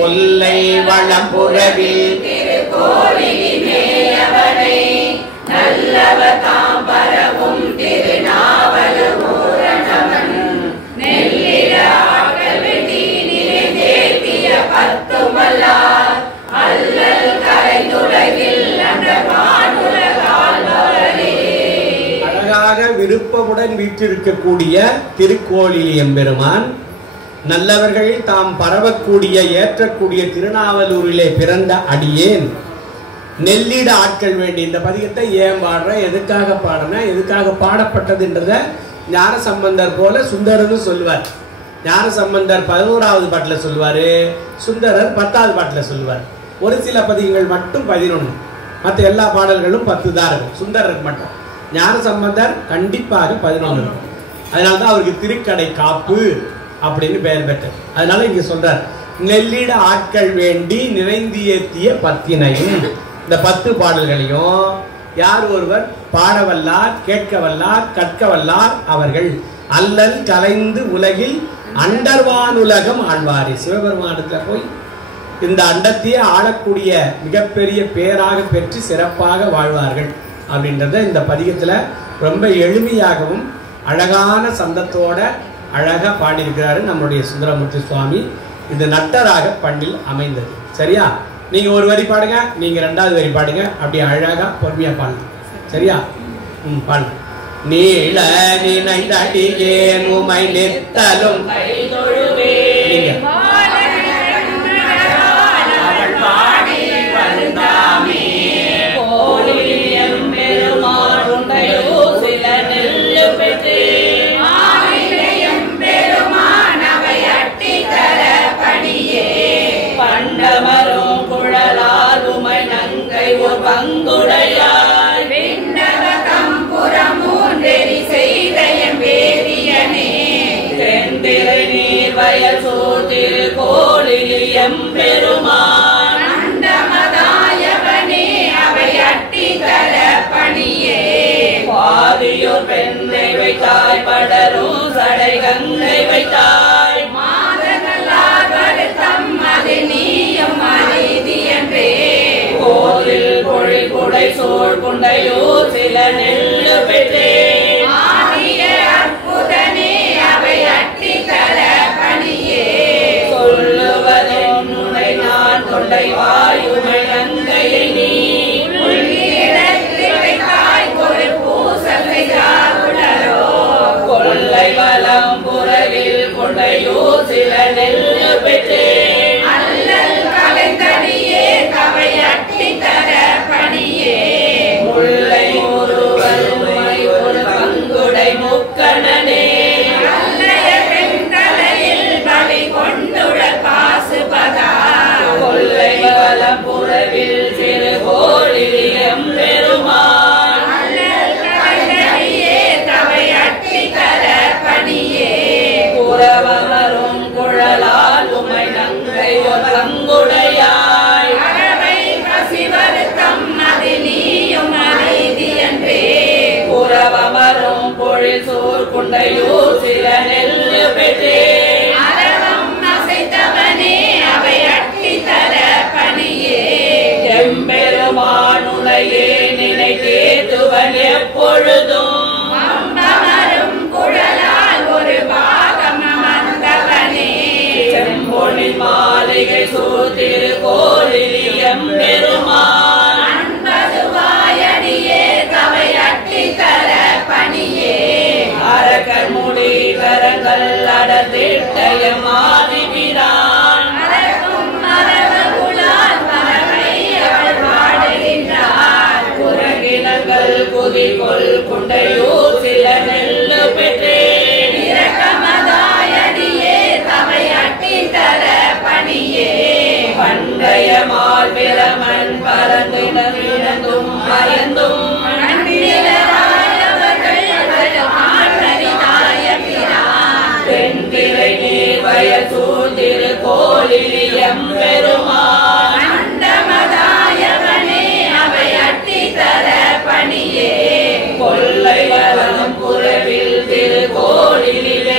கொல்லை வளம்புறவில் அழகாக விருப்பமுடன் வீற்றிருக்கக்கூடிய திருக்கோளில் எம்பெருமான் நல்லவர்கள் தாம் பரவக்கூடிய ஏற்றக்கூடிய திருநாவலூரிலே பிறந்த அடியேன் நெல்லிட ஆட்கள் வேண்டி. இந்த பதிகத்தை ஏன் பாடுறேன், எதுக்காக பாடுறேன், எதுக்காக பாடப்பட்டதுன்றத ஞான சம்பந்தர் போல சுந்தரன்னு சொல்லுவார். ஞான சம்பந்தர் 11வது பாட்டில் சொல்லுவாரு, சுந்தரர் 10வது பாட்டில் சொல்லுவார். ஒரு சில பதிகங்கள் மட்டும் 11, மற்ற எல்லா பாடல்களும் 10 தான் இருக்கும். சுந்தரருக்கு மட்டும் ஞான சம்பந்தர் கண்டிப்பாக 11 இருக்கும். அதனால்தான் அவருக்கு திருக்கடை காப்பு அப்படின்னு பெயர் பெற்றார். அதனால இங்க சொல்றார், நெல்லிட ஆட்கள் வேண்டி நிறைந்து ஏத்திய பத்தினையும். இந்த 10 பாடல்களையும் யார் ஒருவர் பாடவல்லார், கேட்க வல்லார், கற்க வல்லார் அவர்கள் அல்லல் கலைந்து உலகில் அண்டர்வானுலகம் ஆழ்வாரே. சிவபெருமானத்துல போய் இந்த அண்டத்தையே ஆளக்கூடிய மிகப்பெரிய பேராக பெற்று சிறப்பாக வாழ்வார்கள் அப்படின்றத இந்த பதிகத்துல ரொம்ப எளிமையாகவும் அழகான சந்தத்தோட அழகா பாடியிருக்கிறாரு நம்முடைய சுந்தரமூர்த்தி சுவாமி. இது நட்டராக பண்ணில் அமைந்தது. சரியா? நீங்க ஒரு வரி பாடுங்க, நீங்க 2வது வரி பாடுங்க, அப்படியே அழகா பொறுமையா பாடுங்க. சரியா? பாடுங்க. நீள நினைந்தடியேன் உமை நித்தலும் நீங்க திருக்கோளில் எம்பெருமான் ஓர் பெண்ணை வைத்தாய் படரும் சடை கங்கை வைத்தாய் மாதங்களார் வருத்தம் அது நீயும் அறிதி என்றே கோலில் பொழில் குடை சோழ் குண்டையூர் சில நெல்லு பெற்றேன் ஆகிய அற்புதனே அவை அட்டி தர பணியே சொல்லுவதும் உன்னை நான் கொண்டை வாயுமை கங்கையை நீ கொள்ளை வலம் புறவில் கொண்டையூர் சில நெல்லு பெற்றேன் அல்லல் கலைந்தடியே கவை அட்டி தர பணியே முல்லை ஒருவருமை ஒரு பங்குடை முக்கணனே அல்லைய பெண்கலையில் பலி கொண்டுடல் பாசுபதா கொள்ளை வலம் புறவில் சிறு கோழியம் பெருமாள் புறவமரும் குழலால் உமை நங்கை ஒருங்குடையாய் அறவை பசி வருத்தம் அது நீயும் அறிதி என்றே புறவமரும் பொழில் சூழ் குண்டையூர் சில நெல்லு பெற்றேன் அறவம் அசைத்தவனே அவை அட்டி தர பணியே எம்பெருமானுடையே நினைத்தேத்துவன் எப்பொழுதும் மாளிகை சூழ்திரு கோலியம் பெருமாள் அன்பது வாயடியே கவை அட்டி தர பணியே அரக்கர் முடி கரங்கள் அடத்திட்டய மாதிபிரான் அரக்கும் மரபுலால் பறவை அவள் பாடுகின்றார் குரங்கினர்கள் குதிகொள் குண்டையூர் சில நெல்லு பெற்றேன் இரக்கமதாயடியே கவை அட்டி தர பணியே பண்டையமால் பிரமன் பறந்தும் மறந்தும் தென்திரை நீர் வயல் சூழ்திரு கோலியம் பெருமாள் அண்டமதாயவனே அவை அட்டி தர பணியே கொள்ளை வலம் புறவில் திரு கோலிலே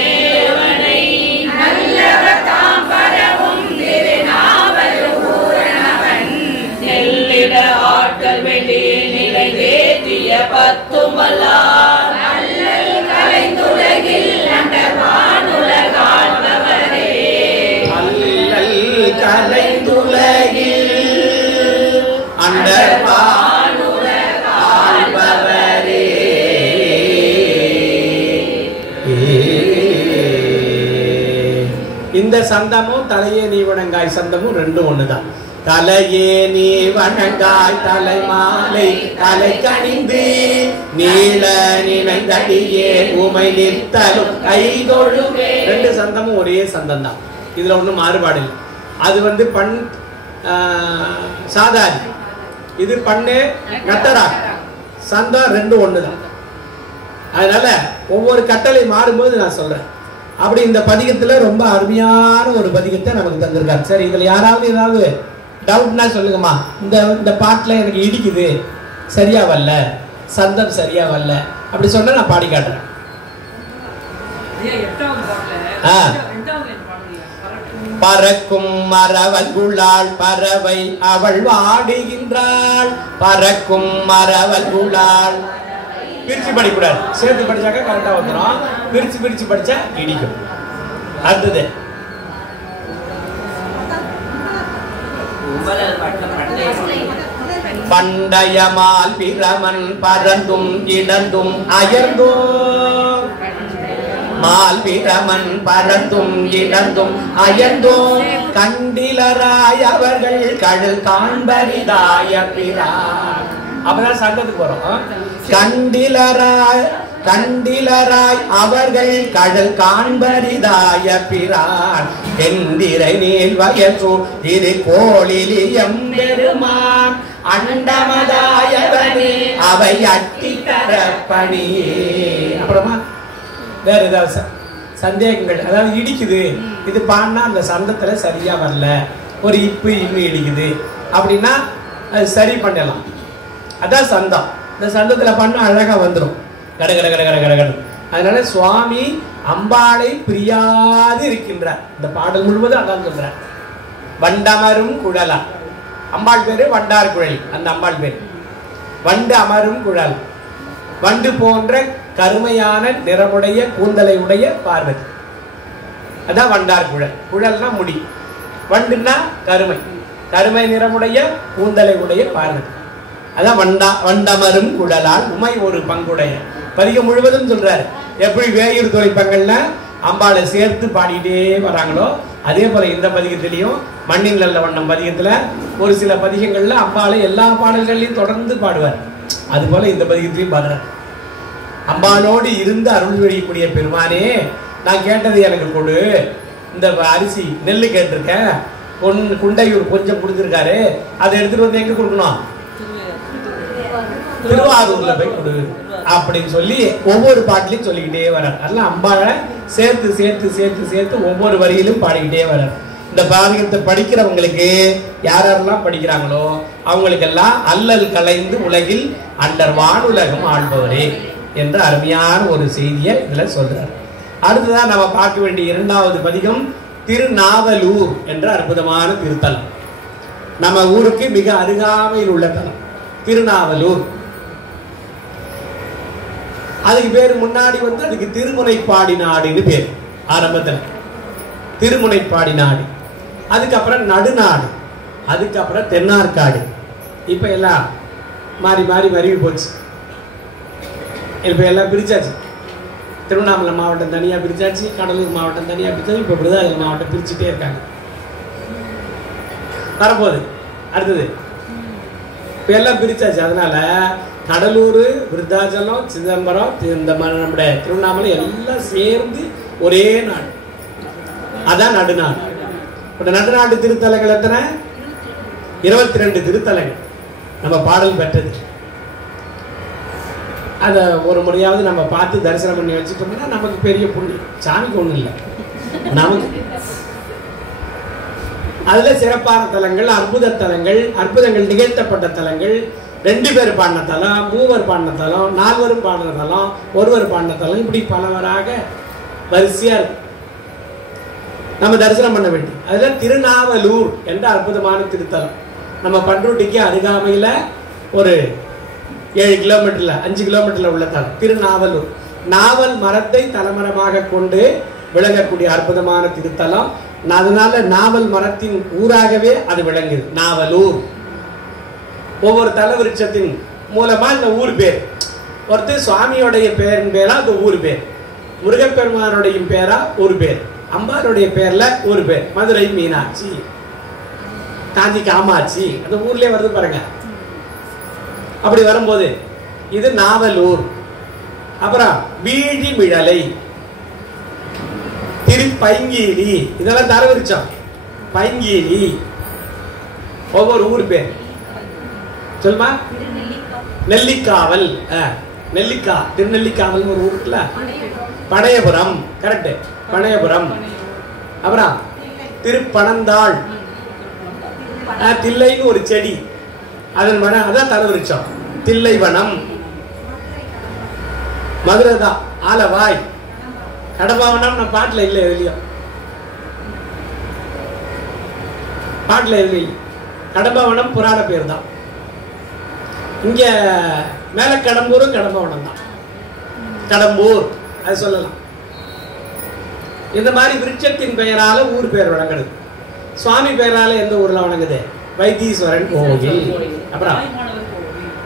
ஆட்கள் வெளி நிலை தேற்றிய பத்துமல்லார் அல்லல் கலைந்துலகில் அந்த வானுலகாழ்பவரே அல்லல் கலைந்துலகில் அந்த வானுலகாழ்பவரே இந்த சந்தமும் தலையே நீ வணங்காய் சந்தமும் ரெண்டும் ஒண்ணுதான். தலையே நீ வணங்காய் தலை மாலை தலை கணிந்து நீள நினைந்தடியே உமை நிறுத்தலும் கைதொழுவே. ரெண்டு சந்தமும் ஒரே சந்தம் தான், இதுல ஒன்றும் மாறுபாடு இல்லை. அது பண் சாதாரி, இது பண்ணு நட்டரா, சந்தம் ரெண்டும் ஒண்ணுதான். அதனால ஒவ்வொரு கட்டளை மாறும்போது நான் சொல்றேன். அப்படி இந்த பதிகத்துல ரொம்ப அருமையான ஒரு பதிகத்தை நமக்கு தந்திருக்காரு. சரி, இதுல யாராவது ஏதாவது டவுட்னா சொல்லுங்கம்மா. இந்த பாட்டுல எனக்கு இடிக்குது, சரியா வரல, சந்தம் சரியா வரல, அப்படி சொன்னா நான் பாடி காட்டுறேன். பறக்கும் மரவல்குளாள் பறவை அவள் வாடுகின்றாள். பறக்கும் மரவல்குளாள் பிரிச்சு படிக்கூடாது, சேர்த்து படிச்சாக்க கரெக்டா வந்துடும். பிரிச்சு படிச்சா இடிக்கும். அடுத்தது பண்டையமால் பிரமன் பறந்தும் இடந்தும் அயர்ந்தோம். மால் பிரமன் பறந்தும் இடந்தும் அயர்ந்தோம். கண்டிலராய் அவர்கள் கழல் காண்பரிதாய பிரான். அப்பதான் சங்கத்துக்கு போறோம். கண்டிலராய் அவர்கள் கடல் காண்பரிதாய பிரான். தென்திரை நீல் வயசு திரு கோளிலியம் பெருமான். அண்டமதாயவனே அவை அட்டி தரப்பணியே. அப்புறமா வேற ஏதாவது சந்தேகங்கள், அதாவது இடிக்குது, இது பாடினா அந்த சந்தத்துல சரியா வரல, ஒரு இம்மி இடிக்குது அப்படின்னா அது சரி பண்ணலாம். அதான் சந்தம். இந்த சந்தத்துல பண்ண அழகா வந்துடும். கட கட கட கட கட கட. அதனால சுவாமி அம்பாளை பிரியாது இருக்கின்றார். இந்த பாடல் முழுவதும் அதான் சொல்றார். வண்டமரும் குழலா, அம்பாள் பேரு வண்டார் குழலி, அந்த அம்பாள் பேரு வண்டு அமரும் குழல். வண்டு போன்ற கருமையான நிறமுடைய கூந்தலை உடைய பார்வதி, அதான் வண்டார் குழல். குழல்னா முடி, வண்டுன்னா கருமை, கருமை நிறமுடைய கூந்தலை உடைய பார்வதி, அதான் வண்டமரும் குழலால் உமை ஒரு பங்குடைய. பதிகம் முழுவதும் சொல்றாரு. எப்படி வேயூர் துறைப்பங்கள்ல அம்பாளை சேர்த்து பாடிட்டே வராங்களோ அதே போல இந்த பதிகத்திலையும் மண்ணின் நல்ல வண்ணம் பதிகத்துல ஒரு சில பதிகங்கள்ல அம்பாளை எல்லா பாடல்கள்லையும் தொடர்ந்து பாடுவார். அது போல இந்த பதிகத்திலையும் பாடுறார். அம்பாளோடு இருந்து அருள் வழியக்கூடிய பெருமானே, நான் கேட்டது எனக்கு கொடு, இந்த அரிசி நெல்லு கேட்டிருக்கேன், குண்டையூர் கொஞ்சம் கொடுத்துருக்காரு, அதை எடுத்துட்டு வந்து எங்க கொடுக்கணும், திருவாரூர்ல போய் கொடு அப்படின்னு சொல்லி ஒவ்வொரு பாட்டிலையும் சொல்லிக்கிட்டே வர்றார். அதெல்லாம் அம்பாளை சேர்த்து சேர்த்து சேர்த்து சேர்த்து ஒவ்வொரு வரியிலும் பாடிக்கிட்டே வர்றார். இந்த பாடகத்தை படிக்கிறவங்களுக்கு யாரெல்லாம் படிக்கிறாங்களோ அவங்களுக்கெல்லாம் அல்லல் கலைந்து உலகில் அண்டர் வானுலகம் ஆள்பவரே என்ற அருமையான ஒரு செய்தியை இதுல சொல்றார். அடுத்ததான் நம்ம பார்க்க வேண்டிய இரண்டாவது பதிகம் திருநாவலூர் என்ற அற்புதமான திருத்தலம். நம்ம ஊருக்கு மிக அருகாமையில் உள்ள தலம் திருநாவலூர். அதுக்கு பேர் முன்னாடி வந்து அதுக்கு திருமுனைப்பாடி நாடுன்னு பேர். ஆரம்பத்தில் திருமுனைப்பாடி நாடு, அதுக்கப்புறம் நடுநாடு, அதுக்கப்புறம் தென்னார்காடு. இப்ப எல்லாம் மாறி மாறி மருவி போச்சு. இப்ப எல்லாம் பிரிச்சாச்சு. திருவண்ணாமலை மாவட்டம் தனியா பிரிச்சாச்சு, கடலூர் மாவட்டம் தனியா பிரிச்சாச்சு, இப்ப விருதாச்சலம் மாவட்டம் பிரிச்சுட்டே இருக்காங்க. வரப்போகுது அடுத்தது. இப்ப எல்லாம் பிரிச்சாச்சு. அதனால கடலூர், விருத்தாச்சலம், சிதம்பரம், இந்த நம்முடைய திருவண்ணாமலை எல்லாம் சேர்ந்து ஒரே நாடு, அதான் நடுநாடு. நடுநாடு திருத்தலங்கள் எத்தனை? 22 திருத்தலங்கள் நம்ம பாடல் பெற்றது. அதை ஒரு முறையாவது நம்ம பார்த்து தரிசனம் பண்ணி வச்சுட்டோம்னா நமக்கு பெரிய புண்ணியம். சாமிக்கு ஒண்ணும் இல்லை, நமக்கு. அதுல சிறப்பான தலங்கள், அற்புத தலங்கள், அற்புதங்கள் நிகழ்த்தப்பட்ட தலங்கள், 2 பேர் பாடின தலம், 3 பாடின தலம், 4 பாடின தலம், 1 பாடின தலம், இப்படி பலவராக வரிசையா இருக்கு. நம்ம தரிசனம் பண்ண வேண்டி. அதுல திருநாவலூர் என்ற அற்புதமான திருத்தலம் நம்ம பண்ருட்டிக்கு அருகாமையில ஒரு 7 கிலோமீட்டர்ல 5 கிலோமீட்டர்ல உள்ள தலம் திருநாவலூர். நாவல் மரத்தை தலைமரமாக கொண்டு விளங்கக்கூடிய அற்புதமான திருத்தலம். அதனால நாவல் மரத்தின் ஊராகவே அது விளங்குது, நாவலூர். ஒவ்வொரு தலவிருட்சத்தின் மூலமா இந்த ஊர் பேர். ஒருத்தர் சுவாமியோடைய பேரின் பேரா அந்த ஊர் பேர், முருகப்பெருமானுடைய பேரா ஒரு பேர், அம்பாளுடைய பேர்ல ஒரு பேர். மதுரை மீனாட்சி, காஞ்சி காமாட்சி, அந்த ஊர்லயே வருது பாருங்க. அப்படி வரும்போது இது நாவலூர். அப்புறம் வீழி மிழலை, திருப்பைங்கீலி, இதெல்லாம் தரவிருச்சம். பைங்கீலி ஒவ்வொரு ஊர் பேர் சொல்லுமா. நெல்லிக்காவல், நெல்லிக்கா, திருநெல்லிக்காவல் ஒரு ஊர் இருக்குல்ல. படையபுரம், கரெக்ட், படையபுரம். அப்புறம் திருப்பனந்தாள், தில்லைன்னு ஒரு செடி, அதன் மரம், அதான் தலவிருச்சம். தில்லைவனம். மதுரை தான் ஆலவாய். கடபாவனம் நம்ம பாட்டுல இல்லை, எதுலையும் பாட்டுல இல்லை. கடபாவனம் புராண பேர் தான். இங்க மேல கடம்பூரும் கடம்பவனம் தான், கடம்பூர் அது சொல்லலாம். இந்த மாதிரி விருட்சத்தின் பெயரால ஊர் பேர் வழங்குது. சுவாமி பெயரால எந்த ஊர்ல வழங்குது? வைத்தீஸ்வரன் கோவில், அப்புறம்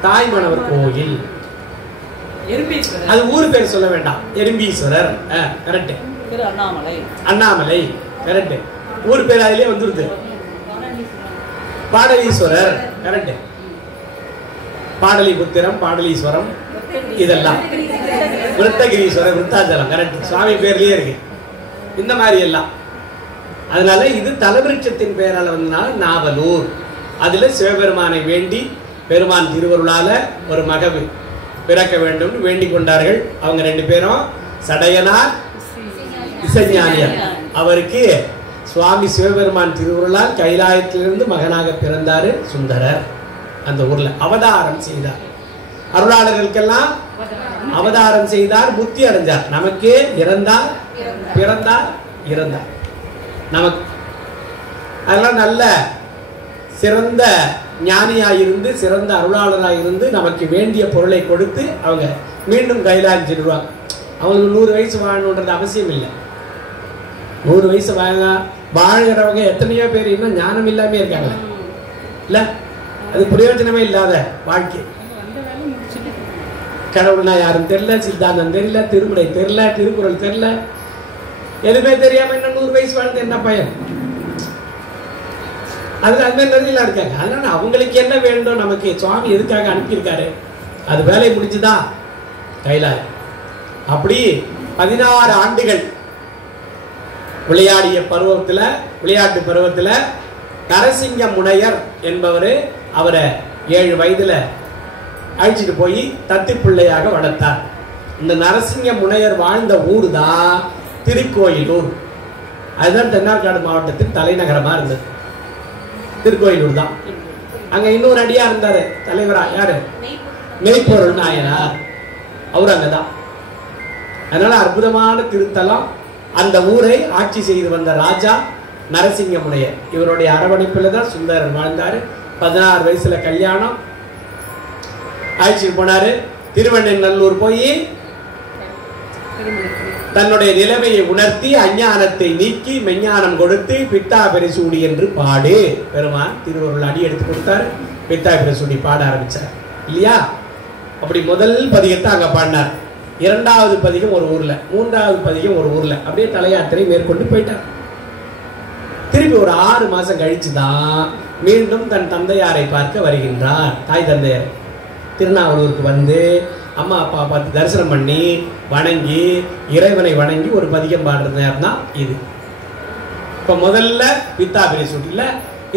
தாய்மணவர் கோவில். அது ஊர் பேர் சொல்ல வேண்டாம், எறும்பீஸ்வரர், கரெக்ட். அண்ணாமலை, கரெக்ட். ஊர் பேர் அதிலே வந்துருது. பாடலீஸ்வரர், கரெக்ட். பாடலிபுத்திரம், பாடலீஸ்வரம், இதெல்லாம். விருத்தகிரீஸ்வரர், விருத்தாச்சலம், கரெக்ட். சுவாமி பேர்லயே இருக்கு இந்த மாதிரி எல்லாம். அதனால இது தலவிருட்சத்தின் பெயரால வந்தனால நாவலூர். அதுல சிவபெருமானை வேண்டி பெருமான் திருவருளால ஒரு மகவு பிறக்க வேண்டும் வேண்டிக் கொண்டார்கள். அவங்க 2 பேரும் சடையனார், இசைஞானியார். அவருக்கு சுவாமி சிவபெருமான் திருவருளால் கைலாயத்திலிருந்து மகனாக பிறந்தாரு சுந்தரர். அந்த ஊர்ல அவதாரம் செய்தார். அருளாளர்களுக்கெல்லாம் அவதாரம் செய்தார், முக்தி அடைஞ்சார். நமக்கே இறந்தார், பிறந்தார், இறந்தார். நமக்கு அதெல்லாம் நல்ல சிறந்த ஞானியாயிருந்து, சிறந்த அருளாளராயிருந்து நமக்கு வேண்டிய பொருளை கொடுத்து அவங்க மீண்டும் கைலாயம் செல்வாங்க. அவங்களுக்கு 100 வயசு வாழணுன்றது அவசியம் இல்லை. 100 வயசு வாழ்கிறவங்க எத்தனையோ பேர் இன்னும் ஞானம் இல்லாம இருக்காங்க இல்ல. அது பிரயோஜனமே இல்லாத வாழ்க்கை. கடவுள்னா யாரும் தெரியல, சித்தாந்தம் தெரியல, திருமுறை தெரியல, திருக்குறள் தெரியல, எதுவுமே தெரியாம இன்னும் 100 வயசு வாழ்ந்து என்ன பயன்? அதுல அந்த நிறைய இருக்காங்க. அதனால அவங்களுக்கு என்ன வேண்டும், நமக்கு சுவாமி எதுக்காக அனுப்பியிருக்காரு, அது வேலை முடிஞ்சுதான் கைலாயம். அப்படி 16 ஆண்டுகள் விளையாடிய பருவத்துல, விளையாட்டு பருவத்துல நரசிங்க முனையர் என்பவரு அவரை 7 வயதுல அழைச்சிட்டு போய் தத்து பிள்ளையாக வளர்த்தார். இந்த நரசிங்க முனையர் வாழ்ந்த ஊர் தான் திருக்கோயிலூர். அதுதான் தென்னார்காடு மாவட்டத்தின் தலைநகரமா இருந்தது. திருக்கோயிலூர் தான். அங்க இன்னொரு அடியா இருந்தாரு தலைவரா, யாரு? மெய்ப்பொருள் நாயனார். அவரு அங்கதான். அதனால அற்புதமான திருத்தலம். அந்த ஊரை ஆட்சி செய்து வந்த ராஜா நரசிங்க முனையர். இவருடைய அரவணைப்புல தான் சுந்தரர் வாழ்ந்தாரு. 16 வயசுல கல்யாணம் ஆட்சிக்கு போனாரு. திருவண்ணநல்லூர் போய் தன்னுடைய நிலைமையை உணர்த்தி அஞ்ஞானத்தை நீக்கி மெஞ்ஞானம் கொடுத்து பித்தா பெரிசூடி என்று பாடு பெருமான் திருவருள் அடி எடுத்து கொடுத்தாரு. பித்தா பெரிசூடி பாட ஆரம்பிச்சார் இல்லையா? அப்படி முதல் பதிகத்தை அங்க பாடினார். 2வது பதிகம் ஒரு ஊர்ல, 3வது பதிகம் ஒரு ஊர்ல, அப்படியே தலையாத்திரை மேற்கொண்டு போயிட்டார். திருப்பி ஒரு 6 மாசம் கழிச்சுதான் மீண்டும் தன் தந்தையாரை பார்க்க வருகின்றார். தாய் தந்தையார் திருநாவலூருக்கு வந்து அம்மா அப்பா பார்த்து தரிசனம் பண்ணி வணங்கி இறைவனை வணங்கி ஒரு பதிகம் பாடுறது தான் இது. இப்ப முதல்ல பித்தா பெரிசூடி இல்ல,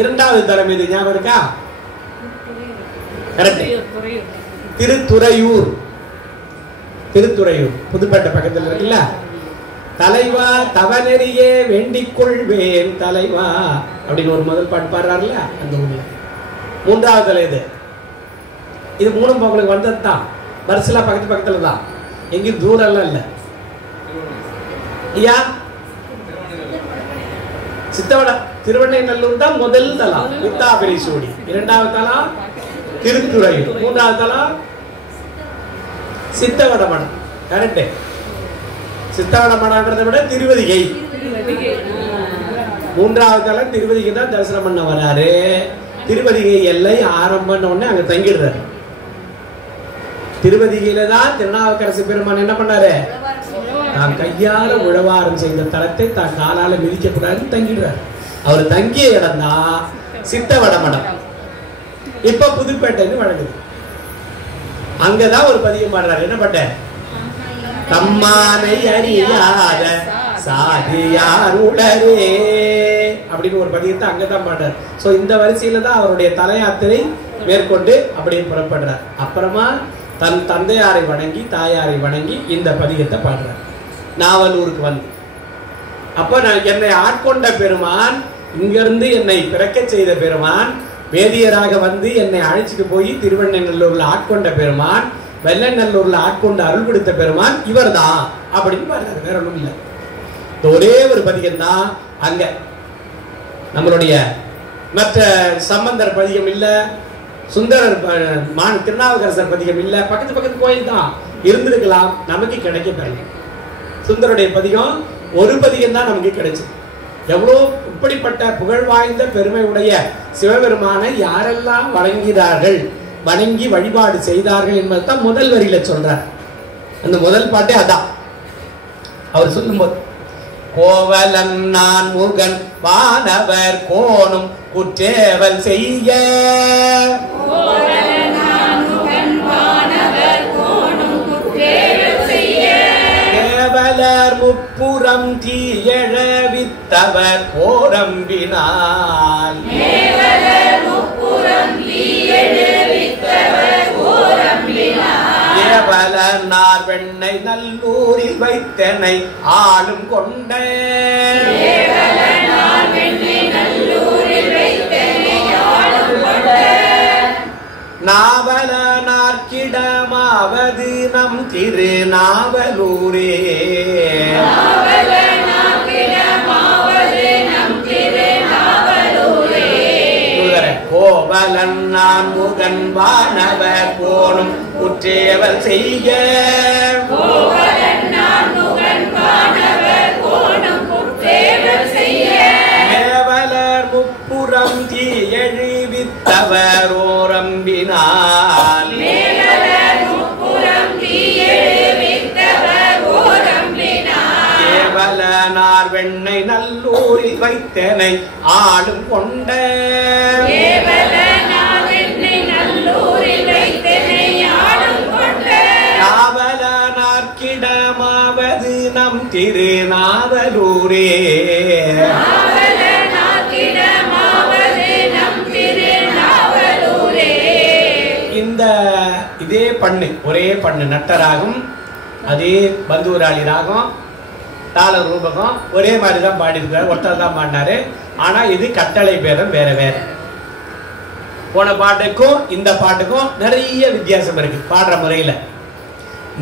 2வது தலைமை இது ஞாபகம் இருக்கா? திருத்துறையூர். திருத்துறையூர் புதுப்பேட்டை பக்கத்தில் இருக்குல்ல. தலைவா தவநெறியே வேண்டிக் கொள்வேன் தலைவா அப்படின்னு ஒரு முதல் பாட்டு பாடுறாருல, அந்த ஊர்ல. 3வது தலை இது. இது 3 உங்களுக்கு வந்தது தான். வரிசலா பக்கத்து பக்கத்துல தான், எங்கேயும் தூரம் எல்லாம் இல்ல. ஐயா சித்தவட திருவண்ணநல்லூர் தான் முதல் தலம் பித்தா பெரிசூடி. 2வது தலம் திருத்துறையூர். 3வது தலம் சித்தவடமடம். கரெக்ட். சித்தவடமடன்றதை விட திருவதிகை. 3வது தலம் திருவதிகை தான் தரிசனம் பண்ண வராரு. திருவதிகை எல்லை ஆரம்பம் உடனே அங்க தங்கிடுறாரு. திருவதிகையில தான் திருநாவுக்கரசு பெருமான் என்ன பண்ணாரு, தான் கையால உழவாரம் செய்த தலத்தை தான் காலால மிதிக்க கூடாதுன்னு தங்கிடுறாரு. அவர் தங்கிய இடம் தான் சித்தவடமடம். இப்ப புதுப்பேட்டைன்னு வழங்குது. அங்கதான் ஒரு பதிகம் பாடுறாரு. என்ன பாட்ட? தம்மானை அறியாத சாதியார் உளரே அப்படின்னு ஒரு பதிகத்தை அங்கதான் பாடுறாரு. சோ இந்த வரிசையில தான் அவருடைய தலையாத்திரை மேற்கொண்டு அப்படியே புறப்படுறார். அப்புறமா தன் தந்தையாரை வணங்கி தாயாரை வணங்கி இந்த பதிகத்தை பாடுறார். நாவலூருக்கு வந்து அப்ப என்னை ஆட்கொண்ட பெருமான், இங்கிருந்து என்னை பிறக்க செய்த பெருமான், வேதியராக வந்து என்னை அழைச்சிட்டு போய் திருவண்ணநல்லூர்ல ஆட்கொண்ட பெருமான், வெள்ளநல்லூர்ல ஆட்கொண்டு அருள் கொடுத்த பெருமான் இவர் தான் அப்படின்னு பாடுறாரு. வேற ஒண்ணும் இல்லை. ஒரே ஒரு பதிகம் தான் அங்க. நம்மளுடைய மற்ற சம்பந்தர் பதிகம் இல்ல, சுந்தரர் திருநாவுக்கரசர் பதிகம் இல்ல. பக்கத்து பக்கத்து கோயில் தான் இருந்திருக்கலாம், நமக்கு கிடைக்க பெறல. சுந்தருடைய பதிகம் ஒரு பதிகம் தான் நமக்கு கிடைச்சது. எவ்வளோ இப்படிப்பட்ட புகழ் வாய்ந்த பெருமை உடைய சிவபெருமானை யாரெல்லாம் வணங்கினார்கள், வணங்கி வழிபாடு செய்தார்கள் என்பதுதான் முதல் வரியில சொல்றார். அந்த முதல் பாட்டே அதான். அவர் சொல்லும்போது கோவலன் நான் முகன் வானவர் கோணும் குற்றேவல் செய்ய, கேவலர் முப்புறம் தீயழ வித்தவர் கோரம்பினால், ஏவலனார் வெண்ணை நல்லூரில் வைத்தனை ஆளும் கொண்ட, நாவலனார் கிடமாவது நம் திருநாவலூரே. கோவலன் நான் முகன் வானவர் போனும் குற்றேவல் செய்ய. மேவலர் முப்புறம் தீயழிவித்தவர் ஓரம்பினால். கேவலனார் வெண்ணை நல்லூரில் வைத்தனை ஆளும் கொண்ட. நாவலனார் கிடமாவது நம் திருநாவலூரே. இந்த இதே பண்ணு ஒரே பண்ணு நட்டராகும், அதே பந்துவராளி ராகம், தாள ரூபகம் ஒரே மாதிரி தான் பாடியிருக்காரு, ஒருத்தர் தான் பாடினாரு. ஆனா இது கட்டளை பேதம் வேற வேற. போன பாட்டுக்கும் இந்த பாட்டுக்கும் நிறைய வித்தியாசம் இருக்கு பாடுற முறையில.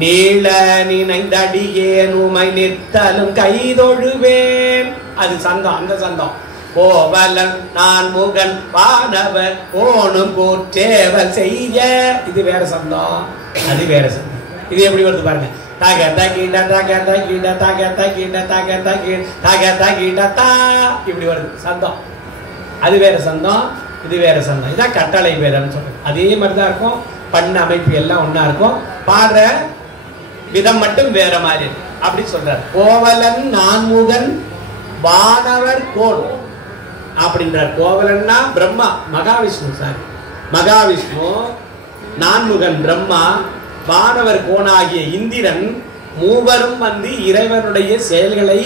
நீள நினைந்தடியேன் உமை நிறுத்தலும் கைதொழுவேன், அது சந்தம், அந்த சந்தம். கோவலன் நான் முகன் வானவர் போனும் கூற்றேவல் செய்ய, இது வேற சந்தம், அது வேற சந்தம். இது எப்படி வருது பாருங்க. தாக தகிட தாக தகிட தாக தகிட தாக தகிட தாக தகிட தா, இப்படி வருது சந்தம். அது வேற சந்தம், இது வேற சந்தம். இதான் கட்டளை பேதம்னு சொல்றது. அதே மாதிரிதான் இருக்கும், பண்ண அமைப்பு எல்லாம் ஒன்னா இருக்கும், பாடுற விதம் மட்டும் வேற மாதிரி அப்படி சொல்றார். கோவலன் நான்முகன் வானவர் கோன் அப்படின்றார். கோவலன்னா பிரம்மா, மகாவிஷ்ணு, சாரி மகாவிஷ்ணு, நான்முகன் பிரம்மா, வானவர் கோனாகிய இந்திரன், மூவரும் வந்து இறைவனுடைய செயல்களை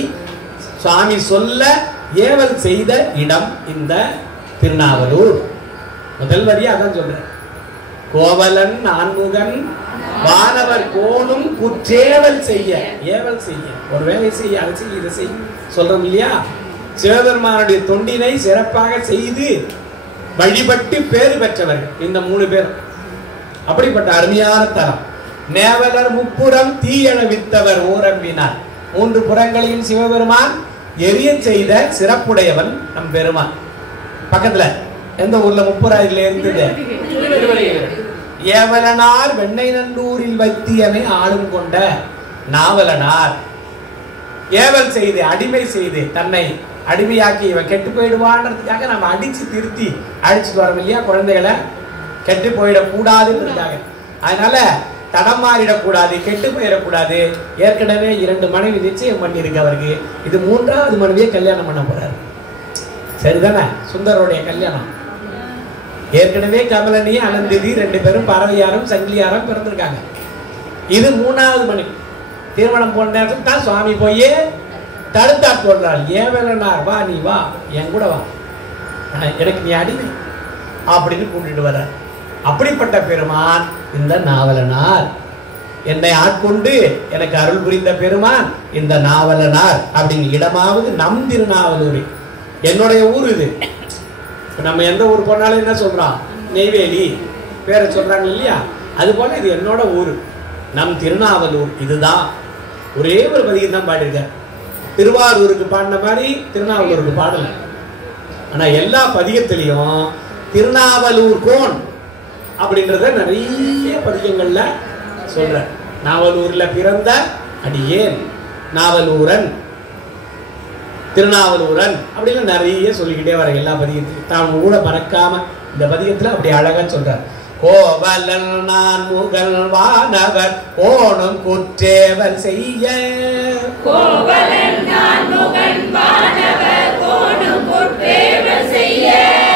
சுவாமி சொல்ல ஏவல் செய்த இடம் இந்த திருநாவலூர். முதல் வரியா அதான் சொல்றேன். கோவலன் நான்முகன் வானவர் கோனும் குற்றேவல் செய்ய, ஏவல் செய்ய, ஒரு வேலை செய்ய, அதை செய்ய, இதை செய்ய சொல்றோம் இல்லையா. சிவபெருமானுடைய தொண்டினை சிறப்பாக செய்து வழிபட்டு பேறு பெற்றவர்கள் இந்த 3 பேர். அப்படிப்பட்ட அருமையான தலம். நேவலர் முப்புறம் தீயெழ வித்தவர் ஓரம்பினார். 3 புறங்களையும் சிவபெருமான் எரிய செய்த சிறப்புடையவன் நம் பெருமான். பக்கத்துல எந்த ஊர்ல முப்புராயில இருந்தது? ஏவலனார் வெண்ணை நல்லூரில் வைத்தியனை ஆளும் கொண்ட நாவலனார். ஏவல் செய்து அடிமை செய்து தன்னை அடிமையாக்கி இவன் கெட்டு போயிடுவான்றதுக்காக நம்ம அடிச்சு திருத்தி அடிச்சுட்டு வரோம் இல்லையா, குழந்தைகளை கெட்டு போயிடக்கூடாதுன்றதுக்காக. அதனால தடம் மாறிடக்கூடாது, கெட்டு போயிடக்கூடாது. ஏற்கனவே 2 மனைவி நிச்சயம் பண்ணியிருக்கு அவருக்கு. இது 3வது மனைவியை கல்யாணம் பண்ண போறாரு. சரிதானே? சுந்தரோடைய கல்யாணம். ஏற்கனவே கமலனியும் அனந்ததி 2 பேரும் பறவையாரும் சங்கிலியாரும் பிறந்திருக்காங்க. இது 3வது மனைவி. திருமணம் போன நேரத்துக்கு தான் சுவாமி போய் தடுத்தா சொல்றாள். ஏவலனார் வா, நீ வா, என் கூட வா, எனக்கு நீ அடிமை அப்படின்னு கூட்டிட்டு வர்ற. அப்படிப்பட்ட பெருமான் இந்த நாவலனார். என்னை ஆட்கொண்டு எனக்கு அருள் புரிந்த பெருமான் இந்த நாவலனார். அப்படின்னு இடமாவது நம் திருநாவலூர். என்னுடைய ஊர் இது. நம்ம எந்த ஊர் போனாலும் என்ன சொல்றோம்? நெய்வேலி பேரை சொல்றாங்க இல்லையா, அது போல இது என்னோட ஊர், நம் திருநாவலூர். இதுதான் ஒரே ஒரு பதிகம் தான் பாடியிருக்க. திருவாரூருக்கு பாடின மாதிரி திருநாவலூருக்கு பாடல. ஆனா எல்லா பதிகத்திலையும் திருநாவலூர் கோன் அப்படின்றத நிறைய பதிகங்கள்ல சொல்ற. நாவலூர்ல பிறந்த அடியேன் நாவலூரன், திருநாவலூரன் அப்படின்னு நிறைய சொல்லிக்கிட்டே வர. எல்லா பதிகத்திலும் தான் கூட மறக்காம இந்த பதிகத்துல அப்படி அழகா சொல்றார். கோவலன் நான் முகல் வானவர் கோணும் குற்றேவல் செய்ய. கோவலன் நான் முகன் வானவர் கோணும் குற்றேவல் செய்ய.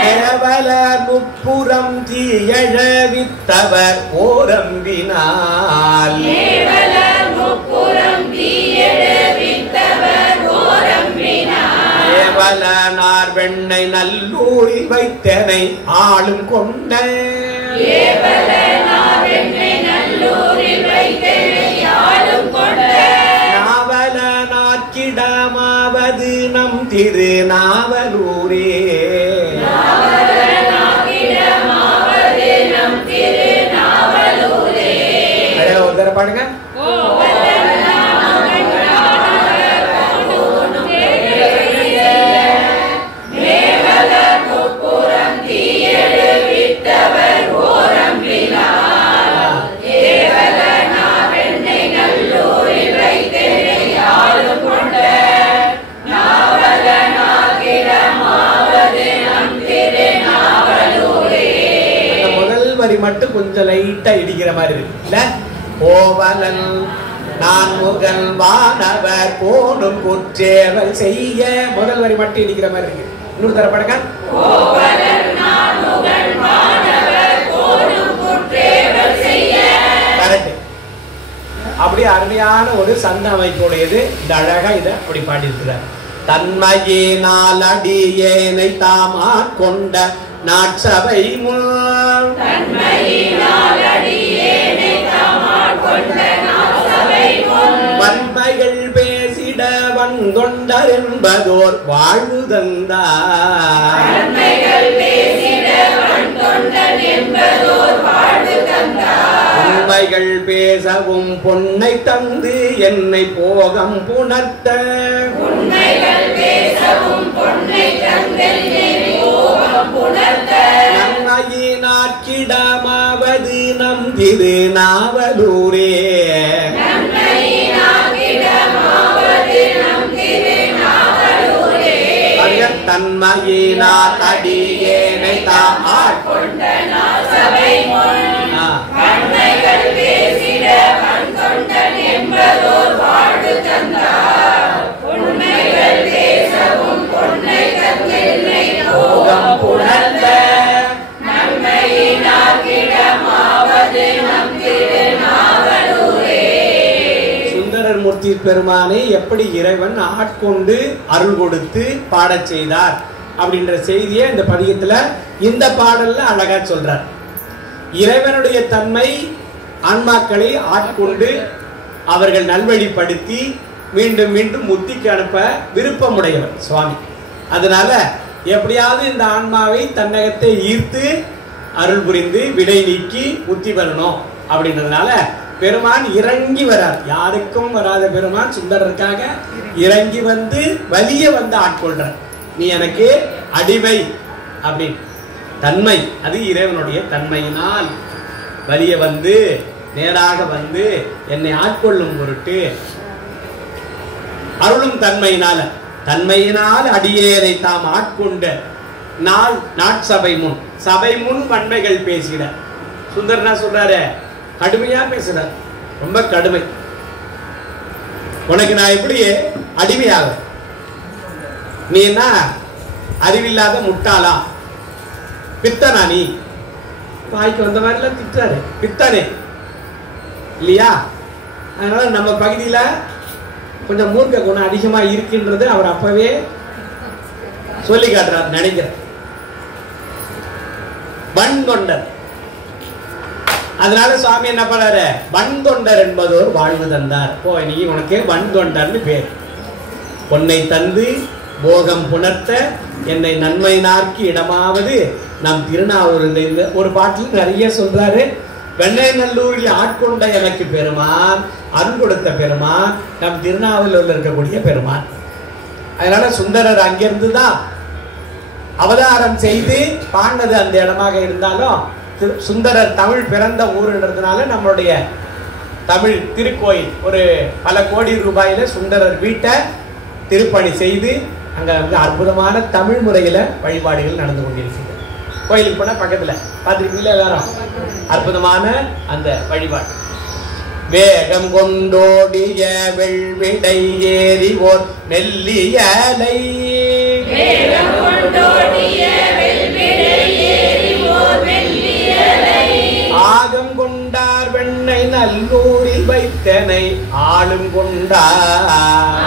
கேவலர் முப்புறம் தீயழ வித்தவர் ஓரம்பினால். கேவலர் முப்புறம் தீயழ வித்தவர் ஓரம்பினால். கேவலனார் வெண்ணை நல்லூரில் வைத்தனை ஆளும் கொண்ட. கேவலனார் வெண்ணை நல்லூரில் வைத்தனை ஆளும் கொண்ட. நாவலனார் கிடமாவது நம் திருநாவலூரே. நாவலனார் கிடமாவது நம் திருநாவலூரே. ஒரு தடவை பாடுங்க. அடிக்கிற மாதிரி இருக்கு இல்ல? கோவலன் நான் முகல் வானவர் போடும் குற்றேவல் செய்ய, முதல் வரி மட்டும் இடிக்கிற மாதிரி இருக்கு. இன்னொரு தர படங்க. அப்படி அருமையான ஒரு சந்த அமைப்புடையது. இந்த அழகா இதை அப்படி பாடியிருக்கிறார். தன்மையினால் அடியேனை தாம் ஆட்கொண்ட நாட்சபை முன் வன்மைகள் பேசிட வந்தொண்டர் என்பதோர் வாழ்வு தந்தார். உண்மைகள் பேசவும் பொன்னை தந்து என்னை போகம் புணர்த்த, நன்மையினாக்கிடமாவது நம் திருநாவலூரே. தன்மையினால் அடியேனை தாம் ஆட்கொண்ட சுந்தரர் மூர்த்தி பெருமானை எப்படி இறைவன் ஆட்கொண்டு அருள் கொடுத்து பாடச் செய்தார் அப்படின்ற செய்தியை இந்த பதிகத்துல இந்த பாடல்ல அழகா சொல்றார். இறைவனுடைய தன்மை ஆன்மாக்களை ஆட்கொண்டு அவர்கள் நல்வழிப்படுத்தி மீண்டும் மீண்டும் முத்திக்கு அனுப்ப விருப்பமுடையவர் சுவாமி. அதனால எப்படியாவது இந்த ஆன்மாவை தன்னகத்தை ஈர்த்து அருள் புரிந்து விடை நீக்கி முத்தி வரணும் அப்படின்றதுனால பெருமான் இறங்கி வரார். யாருக்கும் வராத பெருமான் சுந்தரருக்காக இறங்கி வந்து வலிய வந்து ஆட்கொள்றார். நீ எனக்கு அடிமை அப்படின்னு தன்மை, அது இறைவனுடைய தன்மையினால் வலிய வந்து நேராக வந்து என்னை ஆட்கொள்ளும் பொருட்டு அருளும் தன்மையினால, தன்மையினால் அடியேனை தாம் ஆட்கொண்ட நாள் நாட்சபை முன், சபை முன் வன்மைகள் பேசிட. சுந்தரனா சொல்றாரு, கடுமையா பேசுறார், ரொம்ப கடுமை. உனக்கு நான் எப்படி அடிமையாக, நீ என்ன அறிவில்லாத முட்டாளா, பித்தனா, நீ வாய்க்கு வந்த மாதிரிலாம் திட்டாரு, பித்தனே இல்லையா? அதனால நம்ம பகுதியில கொஞ்சம் மூர்க்க குணம் அதிகமா இருக்கின்றது அவர் அப்பவே சொல்லி காட்டுறார் நினைக்கிறேன். வன்தொண்டர், அதனால சுவாமி என்ன பண்ணாரு, வன்தொண்டர் என்பதோர் வாழ்வு தந்தார். போ, நீ உனக்கு வன்தொண்டர்னு பேர். பொன்னை தந்து போகம் புணர்த்த என்னை நன்மை நார்க்கு இடமாவது நம் திருநாவூர். ஒரு பாட்டில் நிறைய சொல்றாரு. வெண்ணைநல்லூரில் ஆட்கொண்ட எனக்கு பெருமான், அருள் கொடுத்த பெருமான் நம் திருநாவலூரில் இருக்கக்கூடிய பெருமான். அதனால சுந்தரர் அங்கிருந்து தான் அவதாரம் செய்து பாண்டது அந்த இடமாக இருந்தாலும் சுந்தரர் தமிழ் பிறந்த ஊருன்றதுனால நம்மளுடைய தமிழ் திருக்கோயில் ஒரு பல கோடி ரூபாயில சுந்தரர் வீட்டை திருப்பணி செய்து அங்க வந்து அற்புதமான தமிழ் முறையில வழிபாடுகள் நடந்து கொண்டிருக்கிறது. கோயிலுக்கு போனா பக்கத்துல பார்த்திருக்கீங்களா எல்லாரும், அற்புதமான அந்த வழிபாடு. வேகம் கொண்டோடிய வெள்விடை ஏறி ஓர் மெல்லியலை, ஆகம் கொண்டார் வெண்ணை நல்லூரில் வைத்தனை ஆளும் கொண்டார்,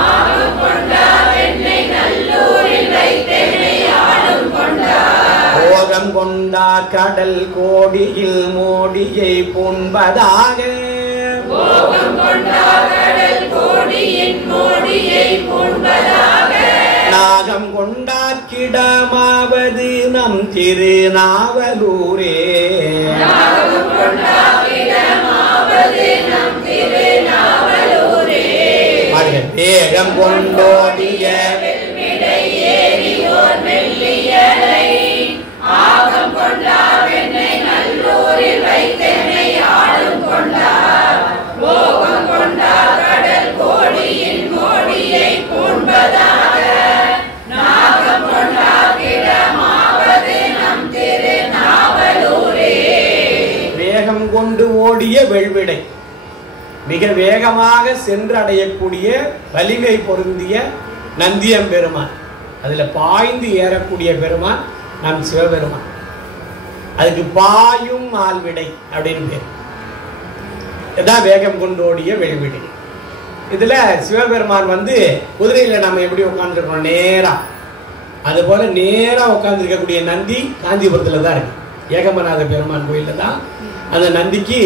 போகம் கொண்டார் கடல் கோடியில் மோடியை பூண்பதாக, நாகம் கொண்டார் கிடமாவது நம் திருநாவலூரே. வேகம் கொண்டோடிய வேகம் கொண்டு ஓடிய வெள்விடை, மிக வேகமாக சென்று அடையக்கூடிய வலிமை பொருந்திய நந்தியம் பெருமான், அதுல பாய்ந்து ஏறக்கூடிய பெருமான் நம் சிவபெருமான். அதுக்கு பாயும் ஆள்விடை அப்படின்னு பேர். இதான் வேகம் கொண்டு ஓடிய வெள்விடை. இதுல சிவபெருமான் வந்து குதிரையில நம்ம எப்படி உட்கார்ந்துருக்கோம் நேரா, அது போல நேரா உட்கார்ந்துருக்கக்கூடிய நந்தி காஞ்சிபுரத்துல தான் இருக்கு. ஏகம்பநாத பெருமான் கோயில்ல தான் அந்த நந்திக்கு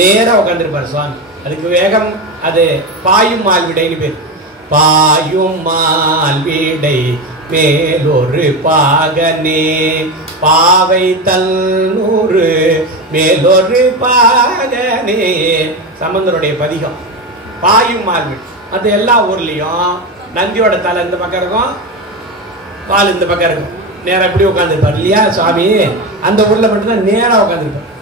நேரா உட்கார்ந்துருப்பார் சுவாமி. அதுக்கு வேகம், அது பாயும் மால்விடைன்னு பேர். பாயும் மால்விடை மேலொரு பாகனே பாவை தன்னூறு மேலொரு பாகனே, சம்பந்தருடைய பதிகம். பாயும் மால்விடை. மற்ற எல்லா ஊர்லயும் நந்தியோட தலை இந்த பக்கம் இருக்கும், பால் இந்த பக்கம் இருக்கும், நேரா இப்படி உட்காந்துருப்பார் இல்லையா சுவாமி. அந்த ஊர்ல மட்டும்தான் நேரா உட்காந்துருப்பார்,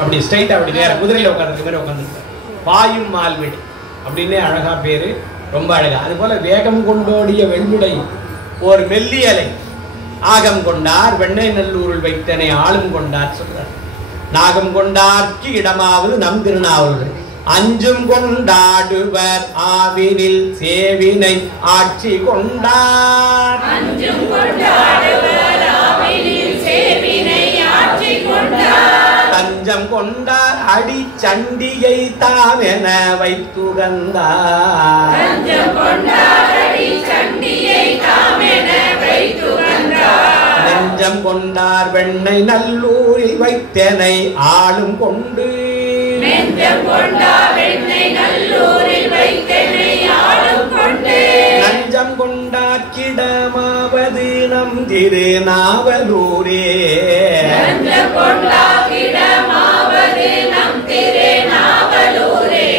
அப்படி ஸ்ட்ரைட்டா அப்படி நேரம் குதிரையில உட்காந்துருக்க மாதிரி உட்காந்துருப்பார். பாயும் மால்விடை அப்படின்னே அழகா பேரு, ரொம்ப அழகா. அது போல வேகம் கொண்டோடிய வெண்விடை ஒரு மெல்லியலை ஆகம் கொண்டார் வெண்ணெய் நல்லூரில் வைத்தனை ஆளும் கொண்டார் சொல்றார். நாகம் கொண்டார்க்கு இடமாவது நம் திருநாவல்கள் அஞ்சும் கொண்டாடுவர் ஆவினில் சேவினை ஆட்சி கொண்டார். அஞ்சும் கொண்டாடுவர் ஆவினில் சேவினை ஆட்சி கொண்டார். தஞ்சம் கொண்டார் அடி சண்டியை தாமென வைத்துகந்தார். தஞ்சம் கொண்டார் அடி சண்டியை தாமென வைத்துகந்தார். நெஞ்சம் கொண்டார் வெண்ணெய் நல்லூரில் வைத்தனை ஆளும் கொண்டு. நெஞ்சம் கொண்டார் வெண்ணெய் நல்லூரில் வைத்தனை ஆளும் கொண்டு. நஞ்சம் கொண்டார் கிடமாவது நம் திருநாவலூரே. நஞ்சம் கொண்டார் கிடமாவது நம் திருநாவலூரே.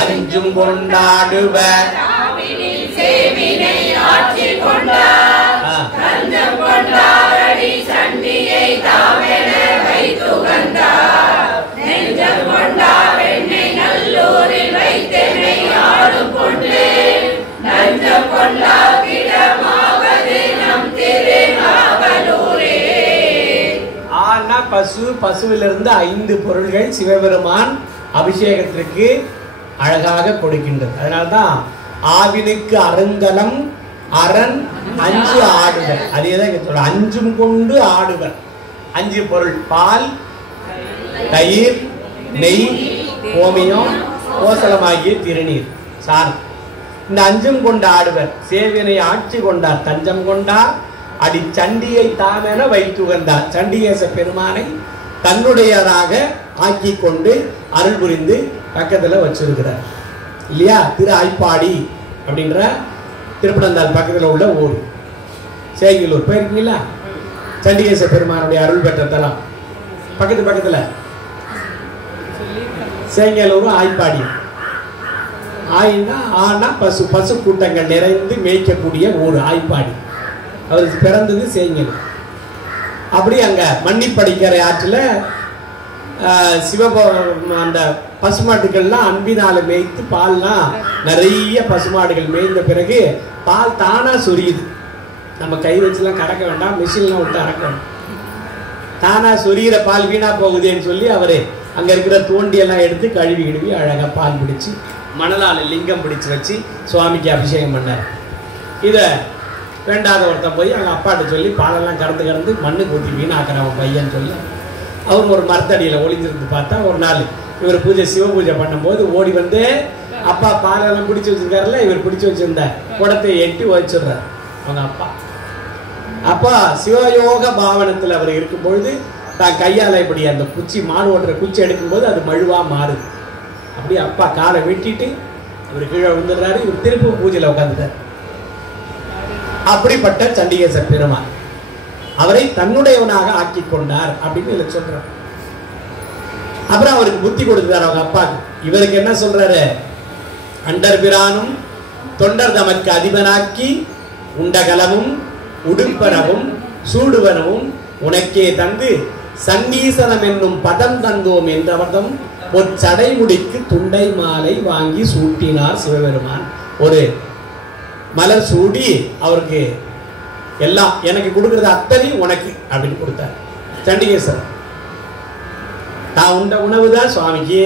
அஞ்சும் கொண்டாடுவர் ஆவினில் சேவினை ஆட்சி கொண்டார். தஞ்சம் கொண்டார் அடி சண்டியை தாமென வைத்துகந்தார். நெஞ்சம் கொண்டார் வெண்ணெய் நல்லூரில் வைத்தனை ஆளும் கொண்டு. நஞ்சம் கொண்டார் கிடமாவது நம் திருநாவலூரே. ஆனா பசு, பசுவிலிருந்து 5 பொருள்கள் சிவபெருமான் அபிஷேகத்திற்கு அழகாக கொடுக்கின்றது. அதனால்தான் ஆவினுக்கு அருங்கலம் அரண் 5 ஆடுவர். அதேதான் இங்க சொல்ற, அஞ்சும் கொண்டு ஆடுவர். 5 பொருள்: பால், தயிர், நெய், கோமியம், கோசலமாகிய திருநீர், சார். இந்த 5ம் கொண்டு ஆடுவர். சேவினை ஆட்சி கொண்டார். தஞ்சம் கொண்டார் அடி சண்டியை தாமென வைத்துகந்தார். சண்டிகேச பெருமானை தன்னுடையதாக ஆக்கி கொண்டு அருள் புரிந்து பக்கத்துல வச்சிருக்கிறார் இல்லையா. திரு ஆய்ப்பாடி அப்படின்ற திருப்பனந்தாள் பக்கத்துல உள்ள ஊர், சேங்கிலூர் போயிருக்கீங்களா? சண்டிகேச பெருமானுடைய அருள் பெற்ற தலம் பக்கத்துல சேங்கலூரும் ஆய்ப்பாடி. ஆயினா ஆனா பசு, பசு கூட்டங்கள் நிறைந்து மேய்க்கக்கூடிய ஊர் ஆய்ப்பாடி. அவருக்கு பிறந்தது சேங்கலூர். அப்படி அங்க மன்னிப்படிக்கரை ஆற்றுல அந்த பசுமாட்டுகள்லாம் அன்பினால மேய்த்து பால்லாம் நிறைய பசுமாடுகள் மேய்ந்த பிறகு பால் தானா சொரியுது. நம்ம கை வச்சுலாம் கறக்க வேண்டாம், மிஷின்லாம் விட்டு அறக்க வேண்டாம். தானா சொரியிற பால் வீணா போகுதுன்னு சொல்லி அவரு அங்க இருக்கிற தோண்டியெல்லாம் எடுத்து கழுவி அழகா பால் பிடிச்சி மணலால லிங்கம் பிடிச்சு வச்சு சுவாமிக்கு அபிஷேகம் பண்ணார். இத வேண்டாத ஒருத்தன் போய் அவங்க அப்பாட்ட சொல்லி பாலெல்லாம் கறந்து மண்ணு ஊற்றி வீணாக்குறவன் பையன் சொல்லி அவங்க ஒரு மரத்தடியில் ஒளிஞ்சிருந்து பார்த்தா ஒரு நாள் இவர் பூஜை சிவ பூஜை பண்ணும்போது ஓடி வந்து அப்பா பாலெல்லாம் பிடிச்சி வச்சிருக்காருல்ல, இவர் பிடிச்சி வச்சிருந்த குடத்தை எட்டி வச்சிடுறார் அவங்க அப்பா. அப்பா சிவயோக பாவனத்தில் அவர் இருக்கும் பொழுது தான் கையால் இப்படி அந்த குச்சி, மாடு ஓட்டுற குச்சி எடுக்கும்போது அது மழுவா மாறுது. அப்படியே அப்பா காலை வெட்டிட்டு இவர் கீழே விழுந்துடுறாரு. இவர் திருப்பூர் பூஜையில் உட்காந்துட்டார். அப்படிப்பட்ட சண்டிகேச பெருமான் அவரை தன்னுடையவனாக ஆக்கி கொண்டார் அப்படின்னு இதுல சொல்றார். அப்புறம் அவருக்கு புத்தி கொடுத்தார் அவங்க அப்பாக்கு. இவருக்கு என்ன சொல்றாரு? அண்டர் பிரானும் தொண்டர் தமக்கு அதிபனாக்கி உண்டகலமும் உடுப்பனவும் சூடுவனவும் உனக்கே தந்து சன்னீசனம் என்னும் பதம் தந்தோம் என்றவர்தம் ஒரு சடைமுடிக்கு துண்டை மாலை வாங்கி சூட்டினார் சிவபெருமான். ஒரு மலர் சூடி அவருக்கு எல்லாம் எனக்கு கொடுக்கறது அத்தனை உனக்கு அப்படின்னு கொடுத்தார் சண்டிகேஸ்வரர். தான் உண்ட உணவு தான் சுவாமிக்கு,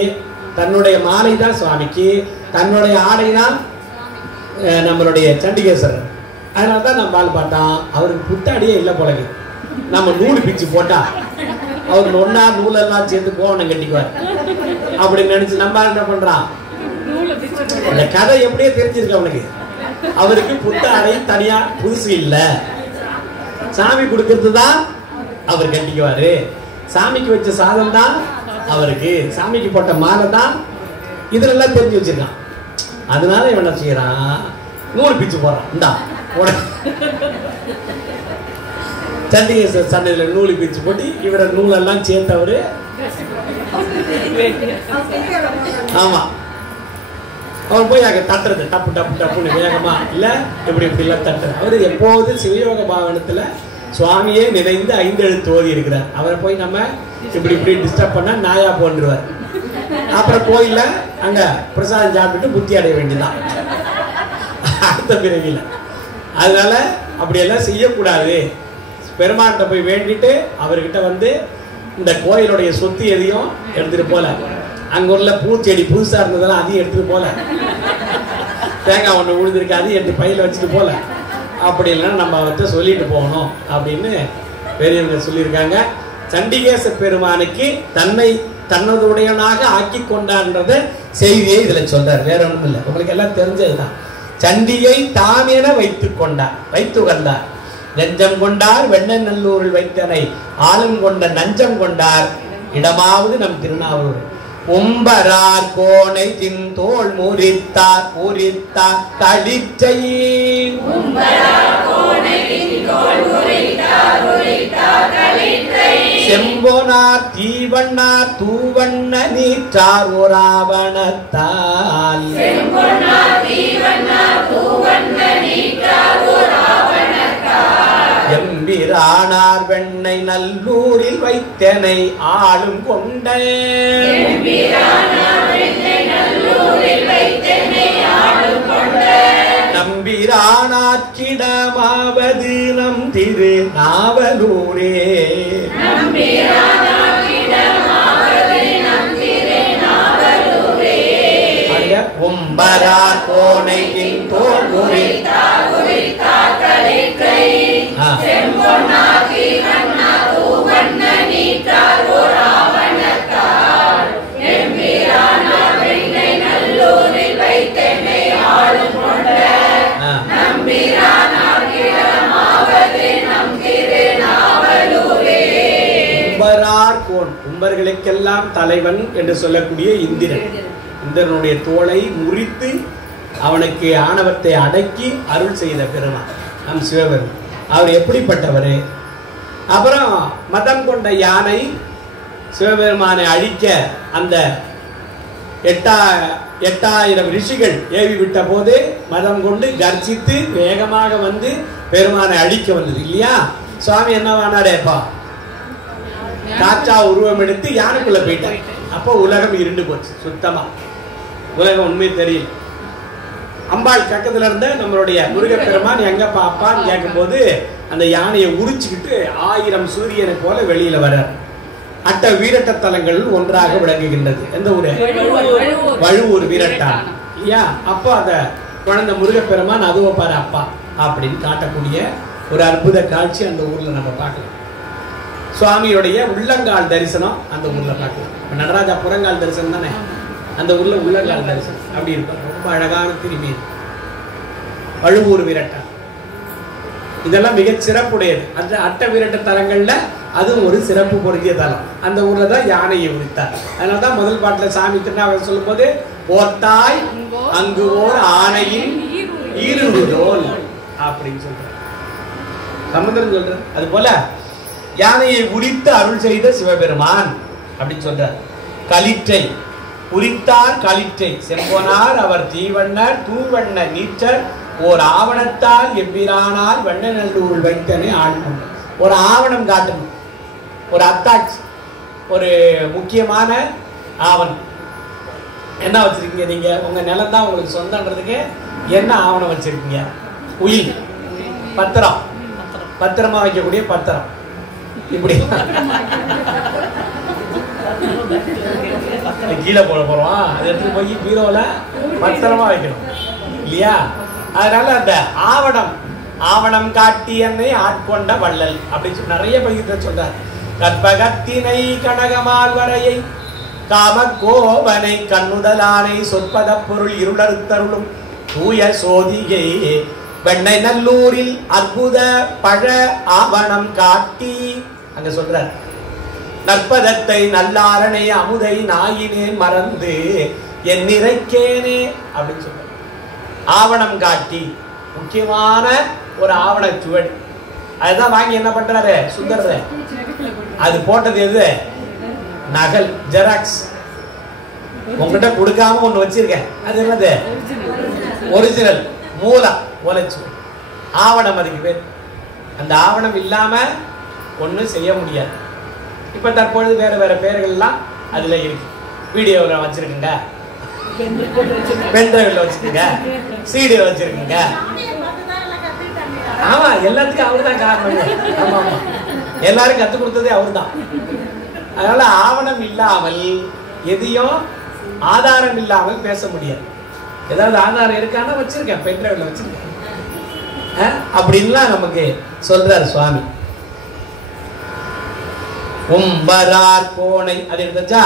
தன்னுடைய மாலை தான் சுவாமிக்கு, தன்னுடைய ஆடை தான் நம்மளுடைய சண்டிகேஸ்வரர். அதனால தான் நம்ம ஆள் பார்த்தான் அவருக்கு புத்தாடியே இல்லை போலக்கு. நம்ம நூல் பிச்சு போட்டா அவர் ஒன்னா நூலெல்லாம் சேர்த்து கோவணம் கட்டிக்குவார் அப்படின்னு நினைச்சு நம்ம என்ன பண்றான், இந்த கதை எப்படியே தெரிஞ்சிருக்கு அவனுக்கு. அவருக்கு புத்தாடை தனியா புதுசு இல்ல, சாமி கொடுக்கறது தான் அவர் கட்டிக்குவாரு, சாமிக்கு வச்ச சாதம் தான் அவருக்கு, சாமிக்கு போட்ட மாலை தான், இதெல்லாம் தெரிஞ்சு வச்சிருக்கான். அதனால இவன் என்ன செய்யறான், நூல் பிச்சு போடுறான். இந்தா சண்டிகேஸ்வரர் சண்டையில நூல் பிச்சு போட்டு இவரை நூலெல்லாம் சேர்த்தவரு. ஆமா, அவர் போய் அங்க தட்டுறது டப்பு டப்பு டப்புன்னு வேகமா இல்ல எப்படி இப்படி எல்லாம் தட்டுறது. அவரு எப்போது சிவயோக பாவனத்துல சுவாமியே நினைந்து 5 எழுத்து ஓதி இருக்கிறார். அவரை போய் நம்ம இப்படி இப்படி டிஸ்டர்ப் பண்ணா நாயா போன்றுவார். அப்புறம் கோயில அங்க பிரசாதம் சாப்பிட்டு புத்தி அடைய வேண்டியதான் அடுத்த பிறவில. அதனால அப்படியெல்லாம் செய்யக்கூடாது. பெருமான்கிட்ட போய் வேண்டிட்டு அவர்கிட்ட வந்து இந்த கோயிலுடைய சொத்து எதையும் எடுத்துட்டு போல, அங்க உள்ள பூச்செடி புதுசா இருந்ததெல்லாம் அதையும் எடுத்துட்டு போல, தேங்காய் ஒண்ணு விழுந்திருக்கு அதையும் எடுத்து பையில வச்சுட்டு போல, அப்படி இல்லைன்னா நம்ம அவர்கிட்ட சொல்லிட்டு போகணும் அப்படின்னு பெரியவங்க சொல்லியிருக்காங்க. சண்டிகேச பெருமானுக்கு தன்னை தன்னதுடையனாக ஆக்கி கொண்டான்றத செய்தியை இதுல சொல்றார். வேற ஒன்றும் இல்லை, உங்களுக்கு எல்லாம் தெரிஞ்சதுதான். சண்டியை தாமேன வைத்துக் கொண்டார், வைத்து கொண்டார். நெஞ்சம் கொண்டார் வெண்ணநல்லூரில் வைத்தனை ஆளும் கொண்ட நஞ்சம் கொண்டார் இடமாவது நம் திருநாவலூர். உம்பரார் கோனை தின்தோள் முறித்தார் முறித்தார் கடிச்சை செம்போனார் தீவண்ணார் தூவண்ண நீற்றார் ஓராவணத்தால் எம்பிரானார் வெண்ணை நல்லூரில் வைத்தனை ஆளும் கொண்ட நம்பிரானாட்சிடமாவது நம் திரு நாவலூரே. உம்பரார் கோனை தோல் முறித்தார் கும்பர்களுக்கெல்லாம் தலைவன் என்று சொல்லக்கூடிய இந்திரன். இந்திரனுடைய தோளை முறித்து அவனுக்கு ஆணவத்தை அடக்கி அருள் செய்த பெருமான் நம் சிவபெருமான். அவர் எப்படிப்பட்டவர்? அப்புறம் மதம் கொண்ட யானை சிவபெருமானை அழிக்க அந்த 8000 ரிஷிகள் ஏவி விட்ட போது மதம் கொண்டு கர்ஜித்து வேகமாக வந்து பெருமானை அழிக்க வந்தது இல்லையா? சுவாமி என்னவானாரேப்பா, காற்றா உருவம் எடுத்து யானைக்குள்ள போயிட்டார். அப்போ உலகம் இருண்டு போச்சு, சுத்தமா உலகம் உண்மை தெரியல. அம்பாள் பக்கத்துல இருந்த நம்மளுடைய முருகப்பெருமான் எங்க பாப்பான்னு கேட்கும் போது அந்த யானையை உரிச்சுக்கிட்டு 1000 சூரியனை போல வெளியில வர்றார். அட்ட வீரட்ட தலங்கள் ஒன்றாக விளங்குகின்றது. எந்த ஊரு? வழுவூர் வீரட்டான் இல்லையா? அப்போ அத குழந்தை முருகப்பெருமான் அதுவோ பாரு அப்பா அப்படின்னு காட்டக்கூடிய ஒரு அற்புத காட்சி அந்த ஊர்ல நம்ம பார்க்கலாம். சுவாமியுடைய உள்ளங்கால் தரிசனம் அந்த ஊர்ல பார்க்கலாம். நடராஜா புறங்கால் தரிசனம் தானே, அந்த ஊர்ல உள்ளங்கால் தரிசனம் அப்படி இருக்கும். ரொம்ப அழகான திருமேனி வழுவூர் வீரட்டான். இதெல்லாம் மிக சிறப்புடையது. அந்த அட்ட வீரட்ட தலங்கள்ல அதுவும் ஒரு சிறப்பு பொருந்திய தலம். அந்த ஊர்ல தான் யானையை உரித்தார். அதனாலதான் முதல் பாட்டுல சாமி திருநாவல் சொல்லும் போது போர்த்தாய் அங்கு ஓர் ஆணையின் ஈருதோல் அப்படின்னு சொல்றார். சமுத்திரம் சொல்றார். அது போல யானையை உரித்து அருள் செய்த சிவபெருமான் அப்படின்னு சொல்றார். களிற்றை உரித்தார் களிற்றை செம்போனார் அவர் தீவண்ணர் தூவண்ண நீற்றர் ஓர் ஆவணத்தால் எவ்விரானால் வெண்ணநல்லூரில் வைத்தனை ஆழ்மொழி. ஒரு ஆவணம் காட்டணும், ஒரு அத்தாட்சி, ஒரு முக்கியமான ஆவணம். என்ன வச்சிருக்கீங்க நீங்க? உங்க நிலம் தான் உங்களுக்கு சொந்தன்றதுக்கு என்ன ஆவணம் வச்சிருக்கீங்க? உயில், பத்திரம், பத்திரமா வைக்கக்கூடிய பத்திரம். இப்படி கீழே போட போறோம், அதை எடுத்து போய் பீரோல பத்திரமா வைக்கணும் இல்லையா? அதனால அந்த ஆவணம் காட்டி என்னை ஆட்கொண்ட வள்ளல் அப்படின்னு சொல்லி நிறைய பகிர்ந்த சொல்றார். கற்பகத்தினை கனகமால் வரையை காம கோபனை கண்ணுதலானை சொற்பத பொருள் இருளறுத்தருளும் தூய சோதிகை வெண்ணை நல்லூரில் அற்புத பழ ஆவணம் காட்டி அங்க சொல்றார். நற்பதத்தை நல்லாரணை அமுதை நாயினே மறந்து என் நிறைக்கேனே அப்படின்னு சொல்ற. ஆவணம் காட்டி முக்கியமான ஒரு ஆவண சுவடி, அதுதான் வாங்கி என்ன பண்றாரு சுந்தர. அது போட்டது எது? நகல், ஜெராக்ஸ். உங்ககிட்ட கொடுக்காம ஒண்ணு வச்சிருக்கேன், அது என்னது? ஒரிஜினல் மூலச்சு ஆவணம், அதுக்கு பேர். அந்த ஆவணம் இல்லாம ஒன்னும் செய்ய முடியாது. இப்ப தற்பொழுது வேற வேற பேர்கள் எல்லாம் அதுல இருக்கு. வீடியோவில் வச்சிருக்குங்க, பென்ட்ரைவ்ல வச்சிருக்கீங்க, சிடில வச்சிருக்கீங்க. ஆமா, எல்லாத்துக்கும் அவரு தான் காரணம். ஆமா ஆமா, எல்லாரும் கத்து கொடுத்ததே அவரு தான். அதனால ஆவணம் இல்லாமல் எதையும் ஆதாரம் இல்லாமல் பேச முடியாது. ஏதாவது ஆதாரம் இருக்கான்னு வச்சிருக்கேன், பென்ட்ரைவ்ல வச்சிருக்கேன் அப்படின்லாம் நமக்கு சொல்றாரு சுவாமி. உம்பரார் கோணை அது எடுத்தா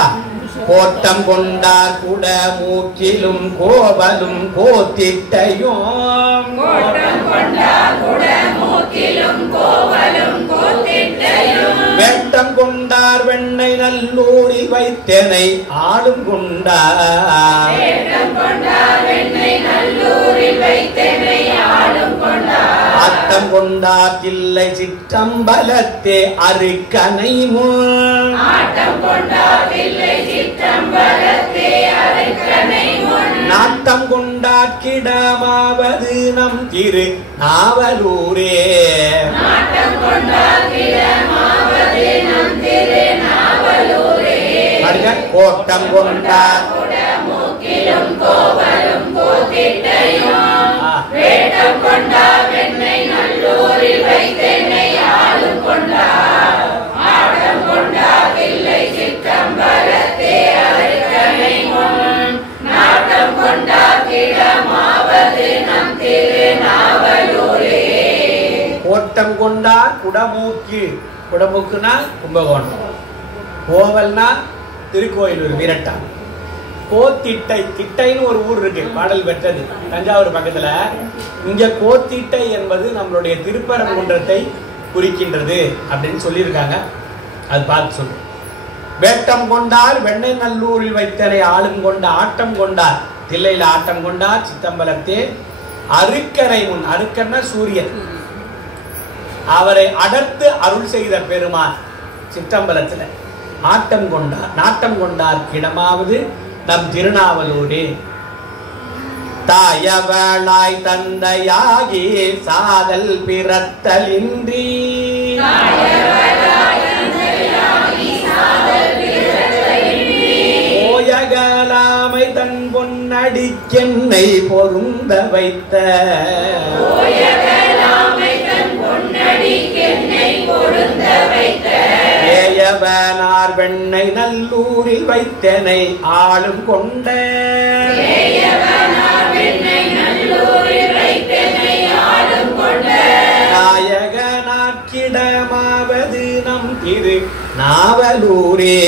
கோட்டம் கொண்டார் கூட மூக்கிலும் கோவலும் கோத்திட்டையும் வெட்டம் கொண்டார் வெண்ணை நல்லூரில் வைத்தனை ஆளும் கொண்டார் ஆட்டம் கொண்டார் தில்லை சிற்றம்பலத்தே அருக்கனை முன் நாட்டம் கொண்டார் கிடமாவது நம் திரு நாவலூரே. கோட்டம் கொண்டார் கோட்டம் கொண்டார் குடமூக்கு, குடமூக்குனா கும்பகோணம், கோவல்னா திருக்கோயிலூர் வீரட்டா, கோத்திட்டை, திட்டைன்னு ஒரு ஊர் இருக்கு, பாடல் பெற்றது தஞ்சாவூர் பக்கத்துல. இங்க கோத்திட்டை என்பது நம்மளுடைய திருப்பரங்குன்றத்தை குறிக்கின்றது அப்படின்னு சொல்லியிருக்காங்க. அது பார்த்து சொல்லு. வேட்டம் கொண்டார் வெண்ணை நல்லூரில் வைத்தனை ஆளும் கொண்ட ஆட்டம் கொண்டார் தில்லையில ஆட்டம் கொண்டார் சித்தம்பலத்தே அருக்கனை முன், அருக்கன்னா சூரியன், அவரை அடர்த்து அருள் செய்த பெருமான் சிற்றம்பலத்துல ஆட்டம் கொண்டார். நாட்டம் கொண்டார் கிடமாவது நம் திருநாவலூரே. தாயவளாய் தந்தையாகி சாதல் பிறத்தலின்றி ஓயகலாமை தன் பொன்னடிக்கென்னை பொருந்த வைத்த ஏயவனார் வெண்ணை நல்லூரில் வைத்தனை ஆளும் கொண்ட நாயகனாக்கிடமாவது நம் திரு நாவலூரே.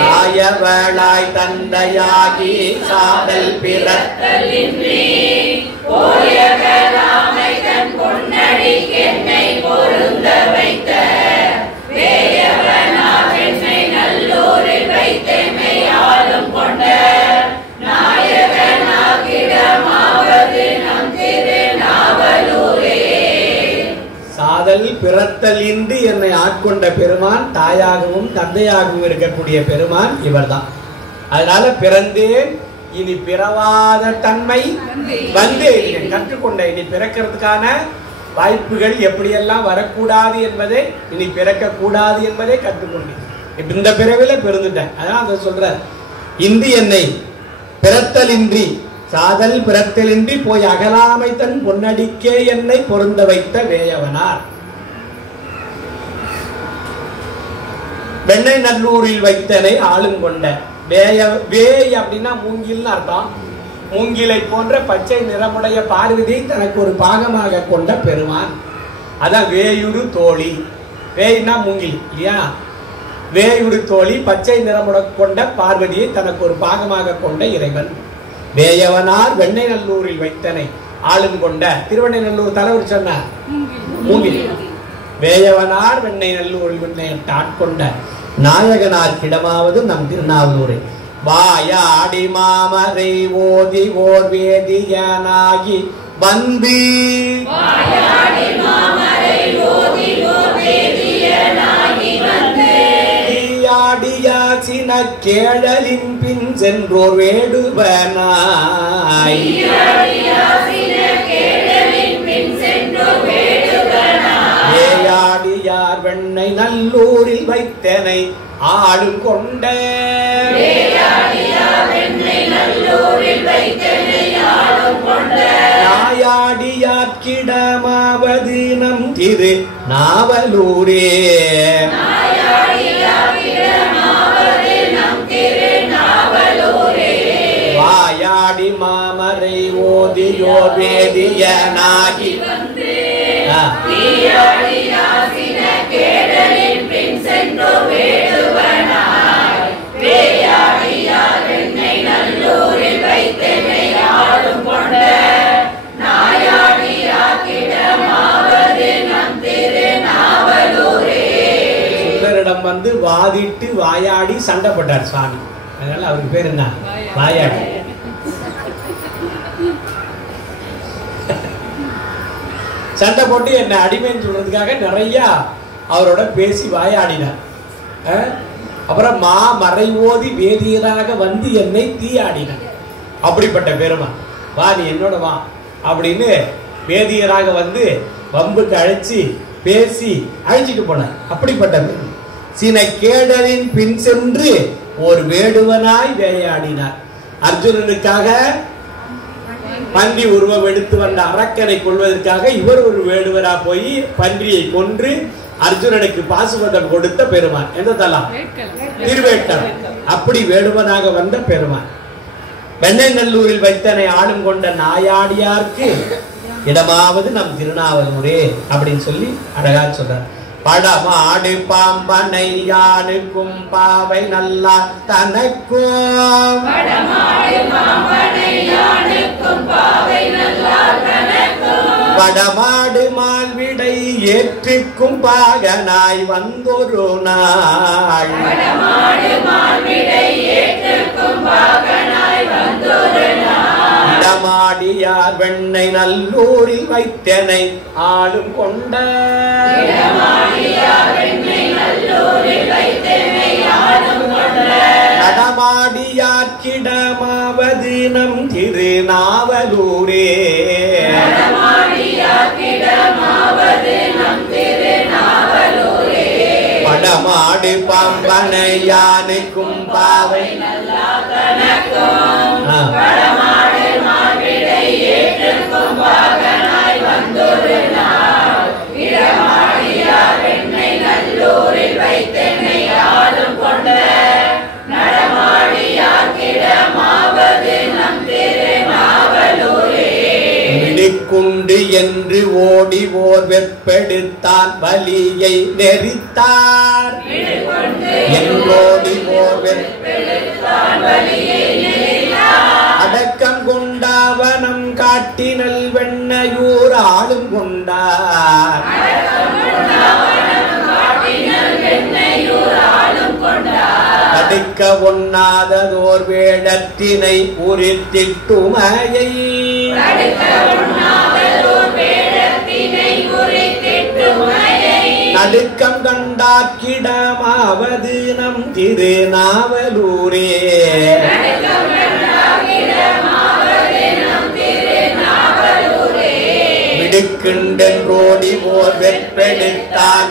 தாயவளாய் தந்தையாகி சாதல் பிறத்தலின்றி சாதல் பிறத்தல் இன்றி என்னை ஆட்கொண்ட பெருமான், தாயாகவும் தந்தையாகவும் இருக்கக்கூடிய பெருமான் இவர்தான். அதனால பிறந்தேன் இனி பிறவாத தன்மை வந்தேன், கற்றுக்கொண்ட இனி பிறக்கிறதுக்கான வாய்ப்புகள் எப்படியெல்லாம் வரக்கூடாது என்பதை, இனி பிறக்க கூடாது என்பதை கற்றுக்கொண்டேன். இப்ப இந்த பிறவில பிறந்துட்டேன். அதான் அதை சொல்ற, இன்றி என்னை பிறத்தல் இன்றி சாதல் பிறத்திலின்றி போய் அகலாமை தன் பொன்னடிக்கே என்னை பொருந்த வைத்த வேயவனார். வெண்ணை நல்லூரில் வைத்தனை ஆளும் கொண்ட வேய் அப்படின்னா மூங்கில்னு அர்த்தம். மூங்கிலை போன்ற பச்சை நிறமுடைய பார்வதியை தனக்கு ஒரு பாகமாக கொண்ட பெருமான். அதான் வேயுரு தோழி. வேய்னா மூங்கில் இல்லையா? வேயுரு தோழி பச்சை நிறமுட கொண்ட பார்வதியை தனக்கு ஒரு பாகமாக கொண்ட இறைவன். வேயவனார் வெண்ணை நல்லூரில் வைத்தனை ஆளும் கொண்ட. திருவெண்ணெய்நல்லூர் தலைவர் சொன்ன மூங்கில். வேயவனார் வெண்ணை நல்லூரில் வெண்ணை ஆட்கொண்ட நாயகனார் கிடமாவது நம் திருநாவலூரை. வாயாடி மாமரை ஓதி ஓர் வேதியனாகி வந்து ஆடியாசின கேழலின் பின் சென்றோர் வேடுவனாய். வேயாடியார் வெண்ணை நல்லூரில் வைத்தனை ஆளும் கொண்ட நாயாடியார் கிடமாவது நம் திரு நாவலூரே. வாயாடி மாமரை ஓதியோ வேதியனாகி சுந்தரிடம் வந்து வாதிட்டு வாயாடி சண்டை போட்டார் சுவாமி. அதனால அவருக்கு பேர் என்ன? வாயாடி. சண்டை போட்டு என்ன அடிமைன்னு சொல்றதுக்காக நிறைய அவரோட பேசி வாயாடினார். அப்புறம் மறை ஓதி வேதியராக வந்து என்னை தீயாடினார். அப்படிப்பட்ட பெருமா, வா நீ என்னோட வா அப்படின்னு வேதியராக வந்து வம்புக்கு அழைச்சி பேசி அழைச்சிட்டு போனார். அப்படிப்பட்ட பெருமா சினை கேடலின் பின் சென்று ஒரு வேடுவனாய் வேயாடினார். அர்ஜுனனுக்காக பன்றி உருவம் எடுத்து வந்த அரக்கனை கொள்வதற்காக இவர் ஒரு வேடுவரா போய் பன்றியை கொன்று அர்ஜுனனுக்கு பாசுபதம் கொடுத்த பெருமான். எந்த தலம்? திருவேட்டர். அப்படி வேடுவனாக வந்த பெருமான். வெண்ணை நல்லூரில் வைத்தனை ஆளும் கொண்ட நாயாடியார்க்கு இடமாவது நம் திருநாவலூரே அப்படின்னு சொல்லி அழகா சொல்றார். படமாடு பாம்பனை யானுக்கும் பாவை நல்லா தனக்கும் வடமாடு மால்விடை ஏற்றுக்கும் பாகனாய் வந்தொரு நாள். இடமாடியார் வெண்ணை நல்லூரில் வைத்தனை ஆளும் கொண்ட நடமாடியார் கிடமாவது நம் திருநாவலூரே. படமாடு பாம்பனை யானுக்கும் பாவை குண்டு என்று ஓடி ஓர் வெற்பெடுத்தான் வலியை நெறித்தார். என்றோடி ஓர் அடக்கம் கொண்டாவனம் காட்டினல் வெண்ணையூர் ஆளும் கொண்டார். தடுக்க ஒண்ணாததோர் வேடத்தினை உரித்திட்டுமையை நடுக்கம் கண்டாக்கிடமாவது நம் திருநாவலூரே. விடுக்கின்றோடி ஓர் வெற்பெடுத்தான்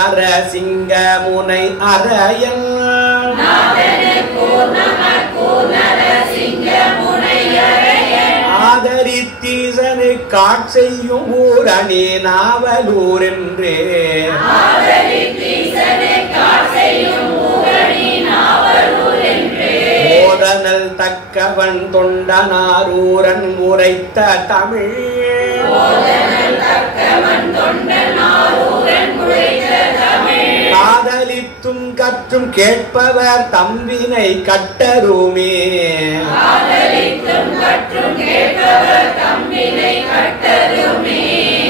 நரசிங்க முனை அரையன் ஆதரித்தீசனை காட்செய்யும் ஊரணி நாவலூர் என்றே ஓதனல் தக்கவன் தொண்டனாரூரன் உரைத்த தமிழ் காதலித்தும் கற்றும் கேட்பவர் தம்பினை கட்டருமே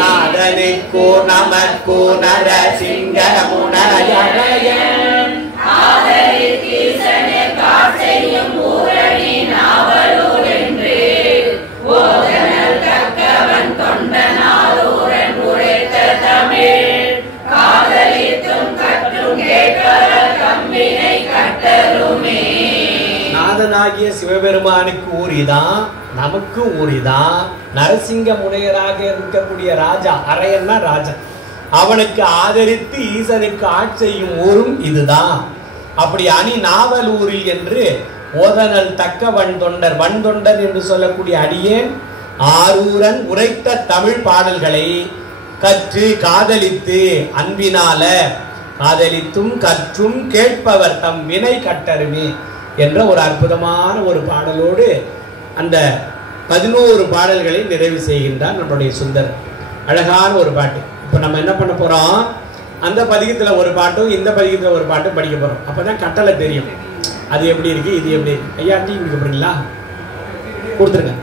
நாதனுக்கோ நமக்கோ நரசிங்க முனையரையன் நாதனாகிய சிவபெருமானுக்கு ஊரிதான், நமக்கு ஊரிதான். நரசிங்க முனையராக இருக்கக்கூடிய ராஜா, அரையன்னா ராஜன், அவனுக்கு ஆதரித்து ஈசனுக்கு ஆட்செய்யும் ஊரும் இதுதான். அப்படி அணி நாவலூரில் என்று ஓதனல் தக்க வன்தொண்டர், வன்தொண்டர் என்று சொல்லக்கூடிய அடியேன் ஆரூரன் உரைத்த தமிழ் பாடல்களை கற்று காதலித்து அன்பினால காதலித்தும் கற்றும் கேட்பவர் தம் வினை கட்டருமே என்ற ஒரு அற்புதமான ஒரு பாடலோடு அந்த 11 பாடல்களை நிறைவு செய்கின்றார் நம்முடைய சுந்தர். அழகான ஒரு பாட்டு. இப்போ நம்ம என்ன பண்ண போறோம், அந்த பதிகத்துல ஒரு பாட்டும் இந்த பதிகத்துல ஒரு பாட்டும் படிக்க போறோம். அப்பதான் கட்டளை தெரியும், அது எப்படி இருக்கு இது எப்படி இருக்கு. ஐயா டீ குடிக்க போறீங்களா? கொடுத்துருங்க.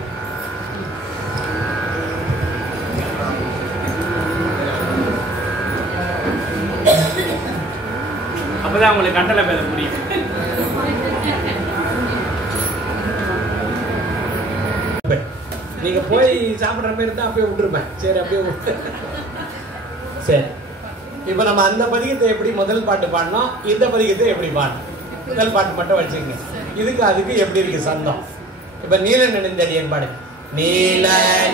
அப்பதான் உங்களுக்கு கட்டளை பேச முடியும். நீங்க போய் சாப்பிட்ற மாதிரி இருந்தா அப்படியே விட்டுருப்பேன். சரி அப்படியே சரி. இப்ப நம்ம அந்த பதிகத்தை எப்படி முதல் பாட்டு பாடணும், இந்த பதிகத்தை எப்படி பாடணும், முதல் பாட்டு மட்டும் வச்சுக்கோங்க. இதுக்கு அதுக்கு எப்படி இருக்கு சந்தம். இப்ப நீல நினைந்தடியன் பாடு. நீல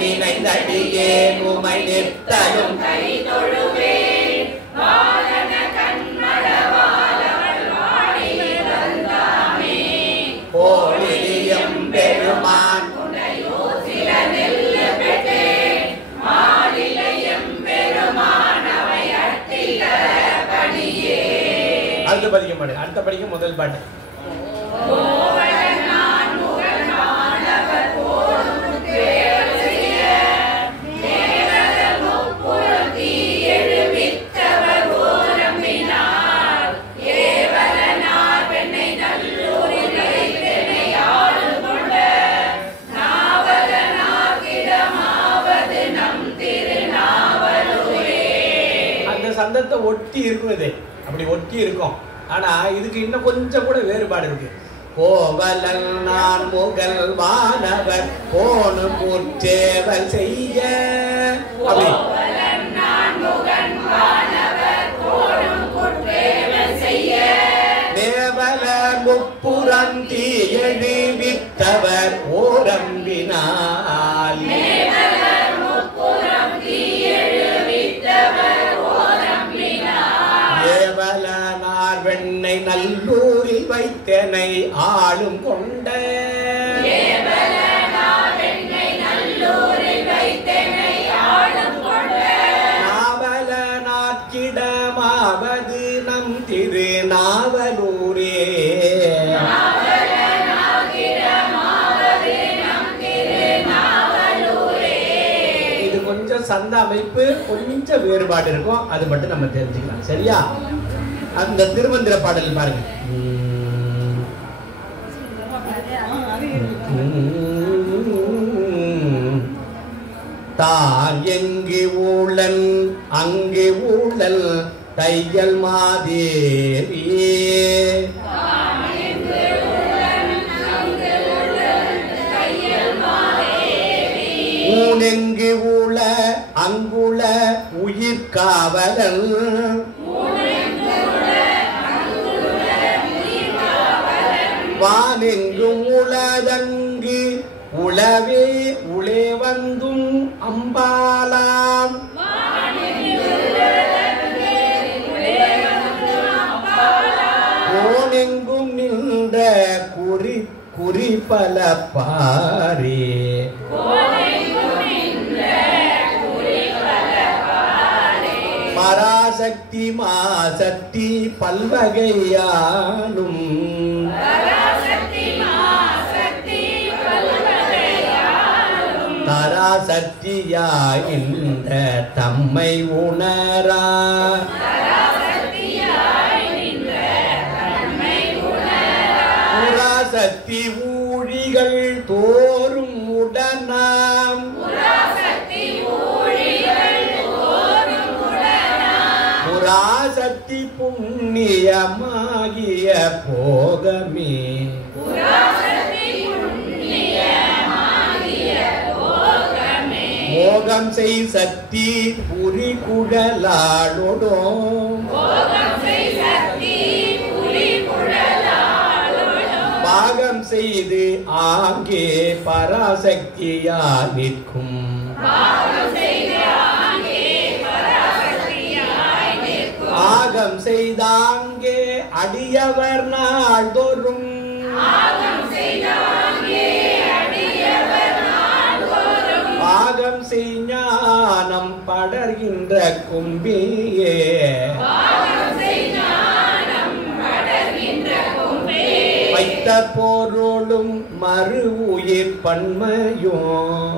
நினைந்தடியே உமை நித்தலும் கோழியம் பெருமான் அடுத்த பதிகம் பாடு. அடுத்த பதிகம் முதல் பாட்டு. சந்தத்தை ஒட்டி இருக்கும், இது அப்படி ஒட்டி இருக்கும். ஆனா இதுக்கு இன்னும் கொஞ்சம் கூட வேறுபாடு இருக்கு. கோவலன் நான் முகல் வானவர் போனு போற்றேவல் செய்ய, அப்படி தேவலர் முப்புரந்தி எழுவித்தவர் ஓரம்பினால் வெண்ணை நல்லூரில் வைத்தனை ஆளும் கொண்ட நாவல நாட்கிடமாவது நம் திரு நாவலூரே. இது கொஞ்சம் சந்த அமைப்பு கொஞ்சம் வேறுபாடு இருக்கும், அது மட்டும் நம்ம தெரிஞ்சுக்கலாம். சரியா? அந்த திருமந்திர பாடல் பாருங்க. தான் எங்கு ஊழல் அங்கு ஊழல் தையல் மாதேவி, ஊனெங்கு ஊழ அங்குள உயிர் காவலன், வானெங்கும் உளதங்கு உளவே உளே வந்தும் அம்பாலாம், குறிப்பல பாரே பராசக்தி மாசக்தி பல்வகையானும் தராசக்தியாய் இந்த தம்மை உணரா புராசக்தி ஊழிகள் தோறும் உடனாம் புராசக்தி புண்ணியமாகிய போகமே மோகம் செய் சக்தி புரி குழலாளோடும் பாகம் செய்து ஆங்கே பராசக்தியா நிற்கும் ஆகம் செய்தாங்கே அடியவர் நாள்தோறும் பாகம் செய்ஞானம் படர்கின்ற கும்பியே வைத்த பொருளும் மறு உயிர் பன்மையும்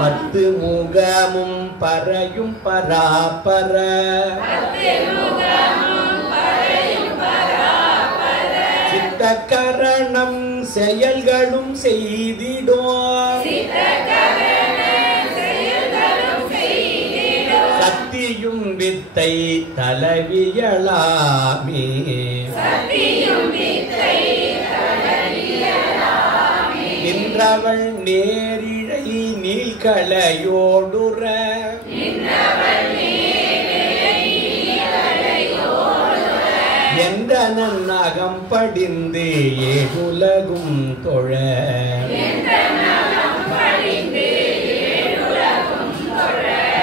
பத்து முகமும் பறையும் பராபர சித்தக்கரணம் செயல்களும் செய்திடும் சக்தியும் வித்தை தலைவியலாமே நின்றவள் நேரிழை நீள்களையோடுற என்ற நன்னகம் படிந்து ஏகுலகும் தொழ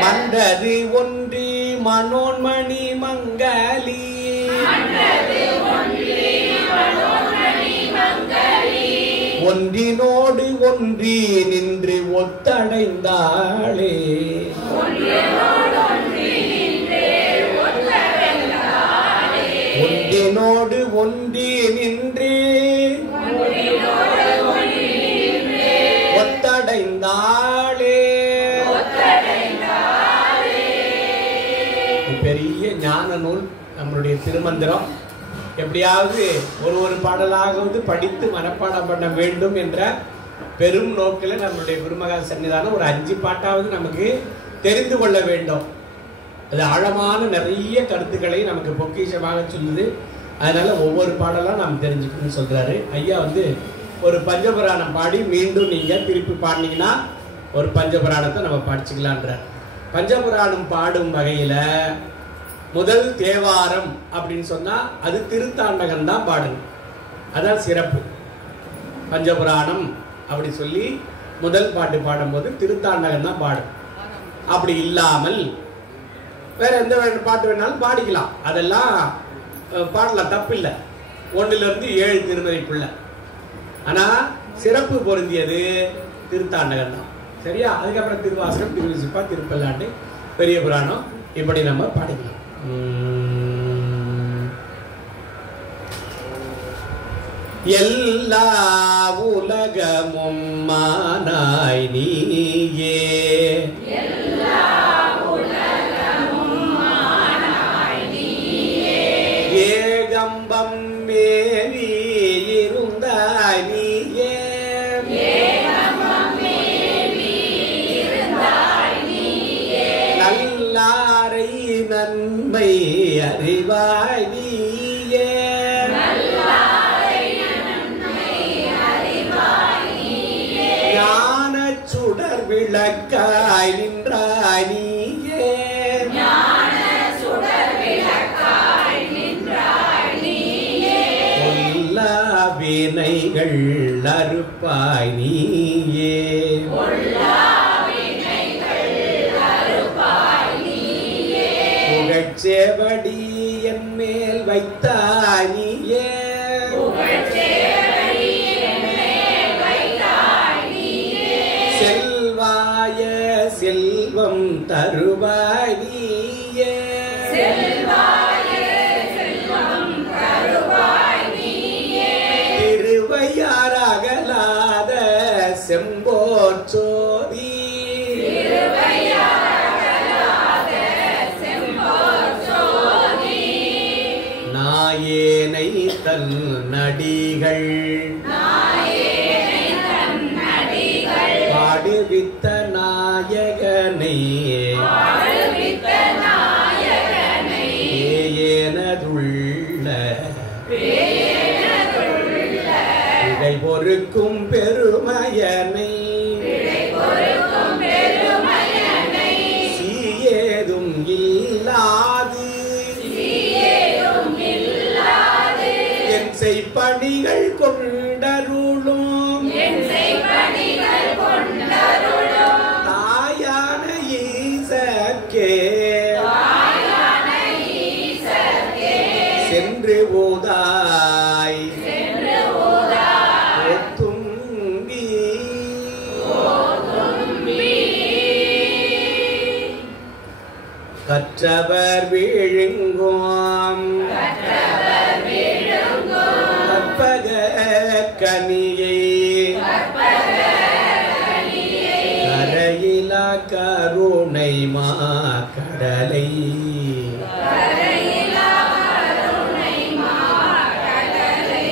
மன்றது ஒன்றி மனோன்மணி மங்களி ஒன்றினோடு ஒன்றி நின்று ஒத்தடைந்தாளே ஒன்றினோடு ஒன்றி நின்று ஒத்தடைந்தாளே. பெரிய ஞான நூல் நம்மளுடைய திருமந்திரம். எப்படியாவது ஒரு பாடலாவது படித்து மனப்பாடம் பண்ண வேண்டும் என்ற பெரும் நோக்கில் நம்மளுடைய குருமகா சன்னிதானம் ஒரு 5 பாட்டாவது நமக்கு தெரிந்து கொள்ள வேண்டும். அது ஆழமான நிறைய கருத்துக்களை நமக்கு பொக்கிஷமாக சொல்லுது. அதனால ஒவ்வொரு பாடலாம் நாம் தெரிஞ்சுக்கணும்னு சொல்றாரு ஐயா. ஒரு பஞ்சபுராணம் பாடி மீண்டும் நீங்க திருப்பி பாடினீங்கன்னா ஒரு பஞ்சபுராணத்தை நம்ம படிச்சுக்கலான்ற. பஞ்சபுராணம் பாடும் வகையில முதல் தேவாரம் அப்படின்னு சொன்னா அது திருத்தாண்டகம் தான் பாடணும். அதான் சிறப்பு. பஞ்சபுராணம் அப்படி சொல்லி முதல் பாட்டு பாடும்போது திருத்தாண்டகம் தான் பாடும். அப்படி இல்லாமல் வேற எந்த பாட்டு வேணாலும் பாடிக்கலாம். அதெல்லாம் பாடலாம், தப்பில்லை. 1லிருந்து 7 திருமறைக்குள்ள. ஆனா சிறப்பு பொருந்தியது திருத்தாண்டகம் தான். சரியா? அதுக்கப்புறம் திருவாசகம், திருவிசிப்பா, திருப்பல்லாண்டு, பெரிய புராணம் இப்படி நம்ம பாடிக்கலாம். எல்லா உலகமும் மானாய் நீயே ஏகம்பம் மேவி இருந்தாய் நீயே நல்லாரை நன்மை அறிவாய் நீயே ஞான சுடர் விளக்காய் நின்றாய் நீயே கொல்லா வினைகள் அறுப்பாய் நீயே புகழ் புகழ்ச்சேவடி என் மேல் வைத்தாயே செல்வாய செல்வம் தருவாய் நீயே திருவையாரகலாத செம்போர் சோதி நாயேனை தன் நடிகள் பாடுவித்த நாயகனை ஏனதுள்ள இடை பொறுக்கும் பெருமையனை சீயேதும் இல்லாது என் செய்பணிகள் கொண்டருளும் தாயான ஈசக்கே சென்று ஓதாய் ஒத்தும்பி கற்றவர் விழுங்கோம் கற்பக கனியை கரையிலா கருணை மாக்கடலை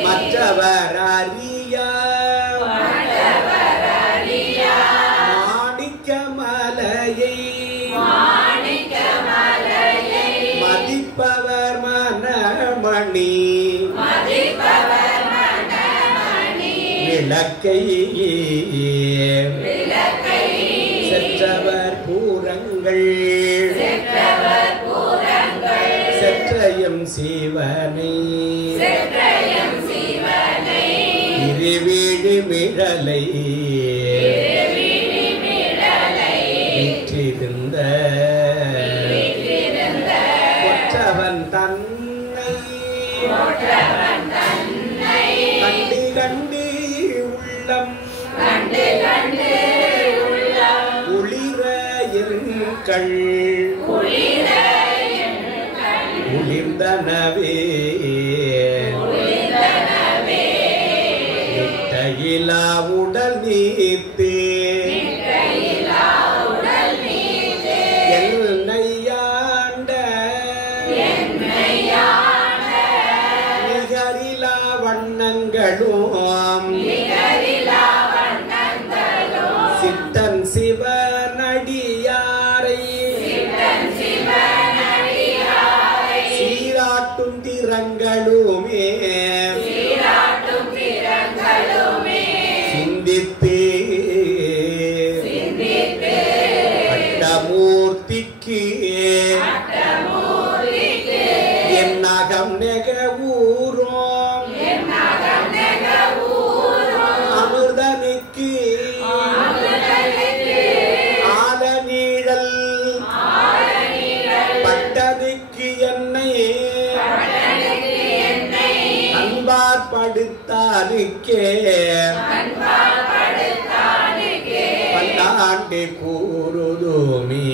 மற்றவர் அறிய மாணிக்க மலையை மதிப்பவர் மனமணி விளக்கை செற்றவர் பூரங்கள் செற்றயம் சிவனை இருவீழி மிழலை விற்றிருந்த கொற்றவன் தன்னை கண்டு கண்டு உள்ளம் குளிர எங்கள் குளிர்ந்தனவே நிட்டையிலா உடல் நீத்து என்னையாண்ட நிகரிலா வண்ணங்களும் சித்தன் சிவனடியாரை சீராட்டும் திறங்களுமே சிந்தித்து அட்டமூர்த்திக்கு என் நகம் நெக ஊரும் அமிர்தனுக்கு ஆல நீழல் பட்டனுக்கு என்னை அன்பார் படுத்தானுக்கே பல்லாண்டு கூறுதுமே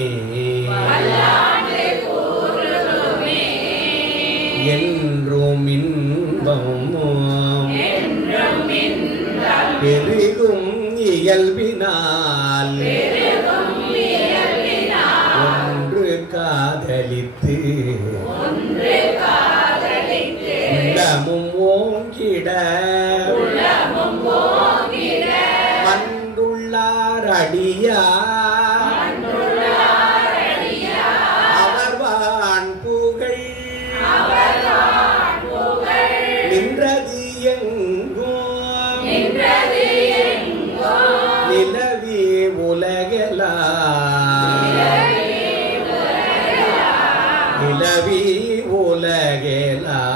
என்றும் இன்பமும் பெருகும் இயல்பினால் ஒன்று காதலித்து உள்ளமும் ஓங்கிட வந்துள்ளார் அடியா அவர்வான் புகழ் நின்றது எங்கும் நிலவி உலகெல்லாம் நிலவி உலகெல்லாம்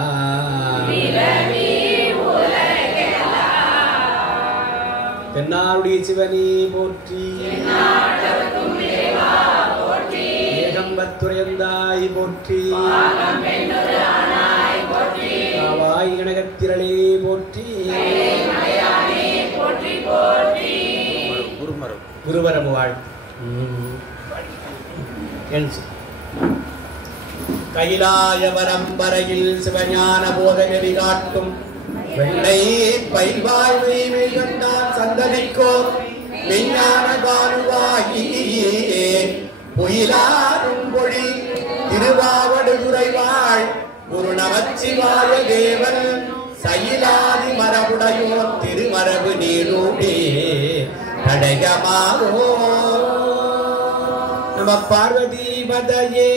தென்னாருடைய சிவனே போற்றி ஏகம்பத்துரை பயந்தாய் போற்றி காவாய் கனகத்திரளே போற்றி குருவரமு வாழ் கைலாய வரம்பரையில் சிவஞான போதகவி காட்டும் வெள்ளை பயில்வாய்மை கண்டான் சந்ததிக்கோ மெய்ஞான காணுவாகியே பொயிலாரும் பொழி திருவாவடுதுறைவாள் குரு நமச்சிவாய தேவன் சயிலாதி மரபுடையோ திருமரபு நீரூடே தடகமாகோ நம பார்வதி பதையே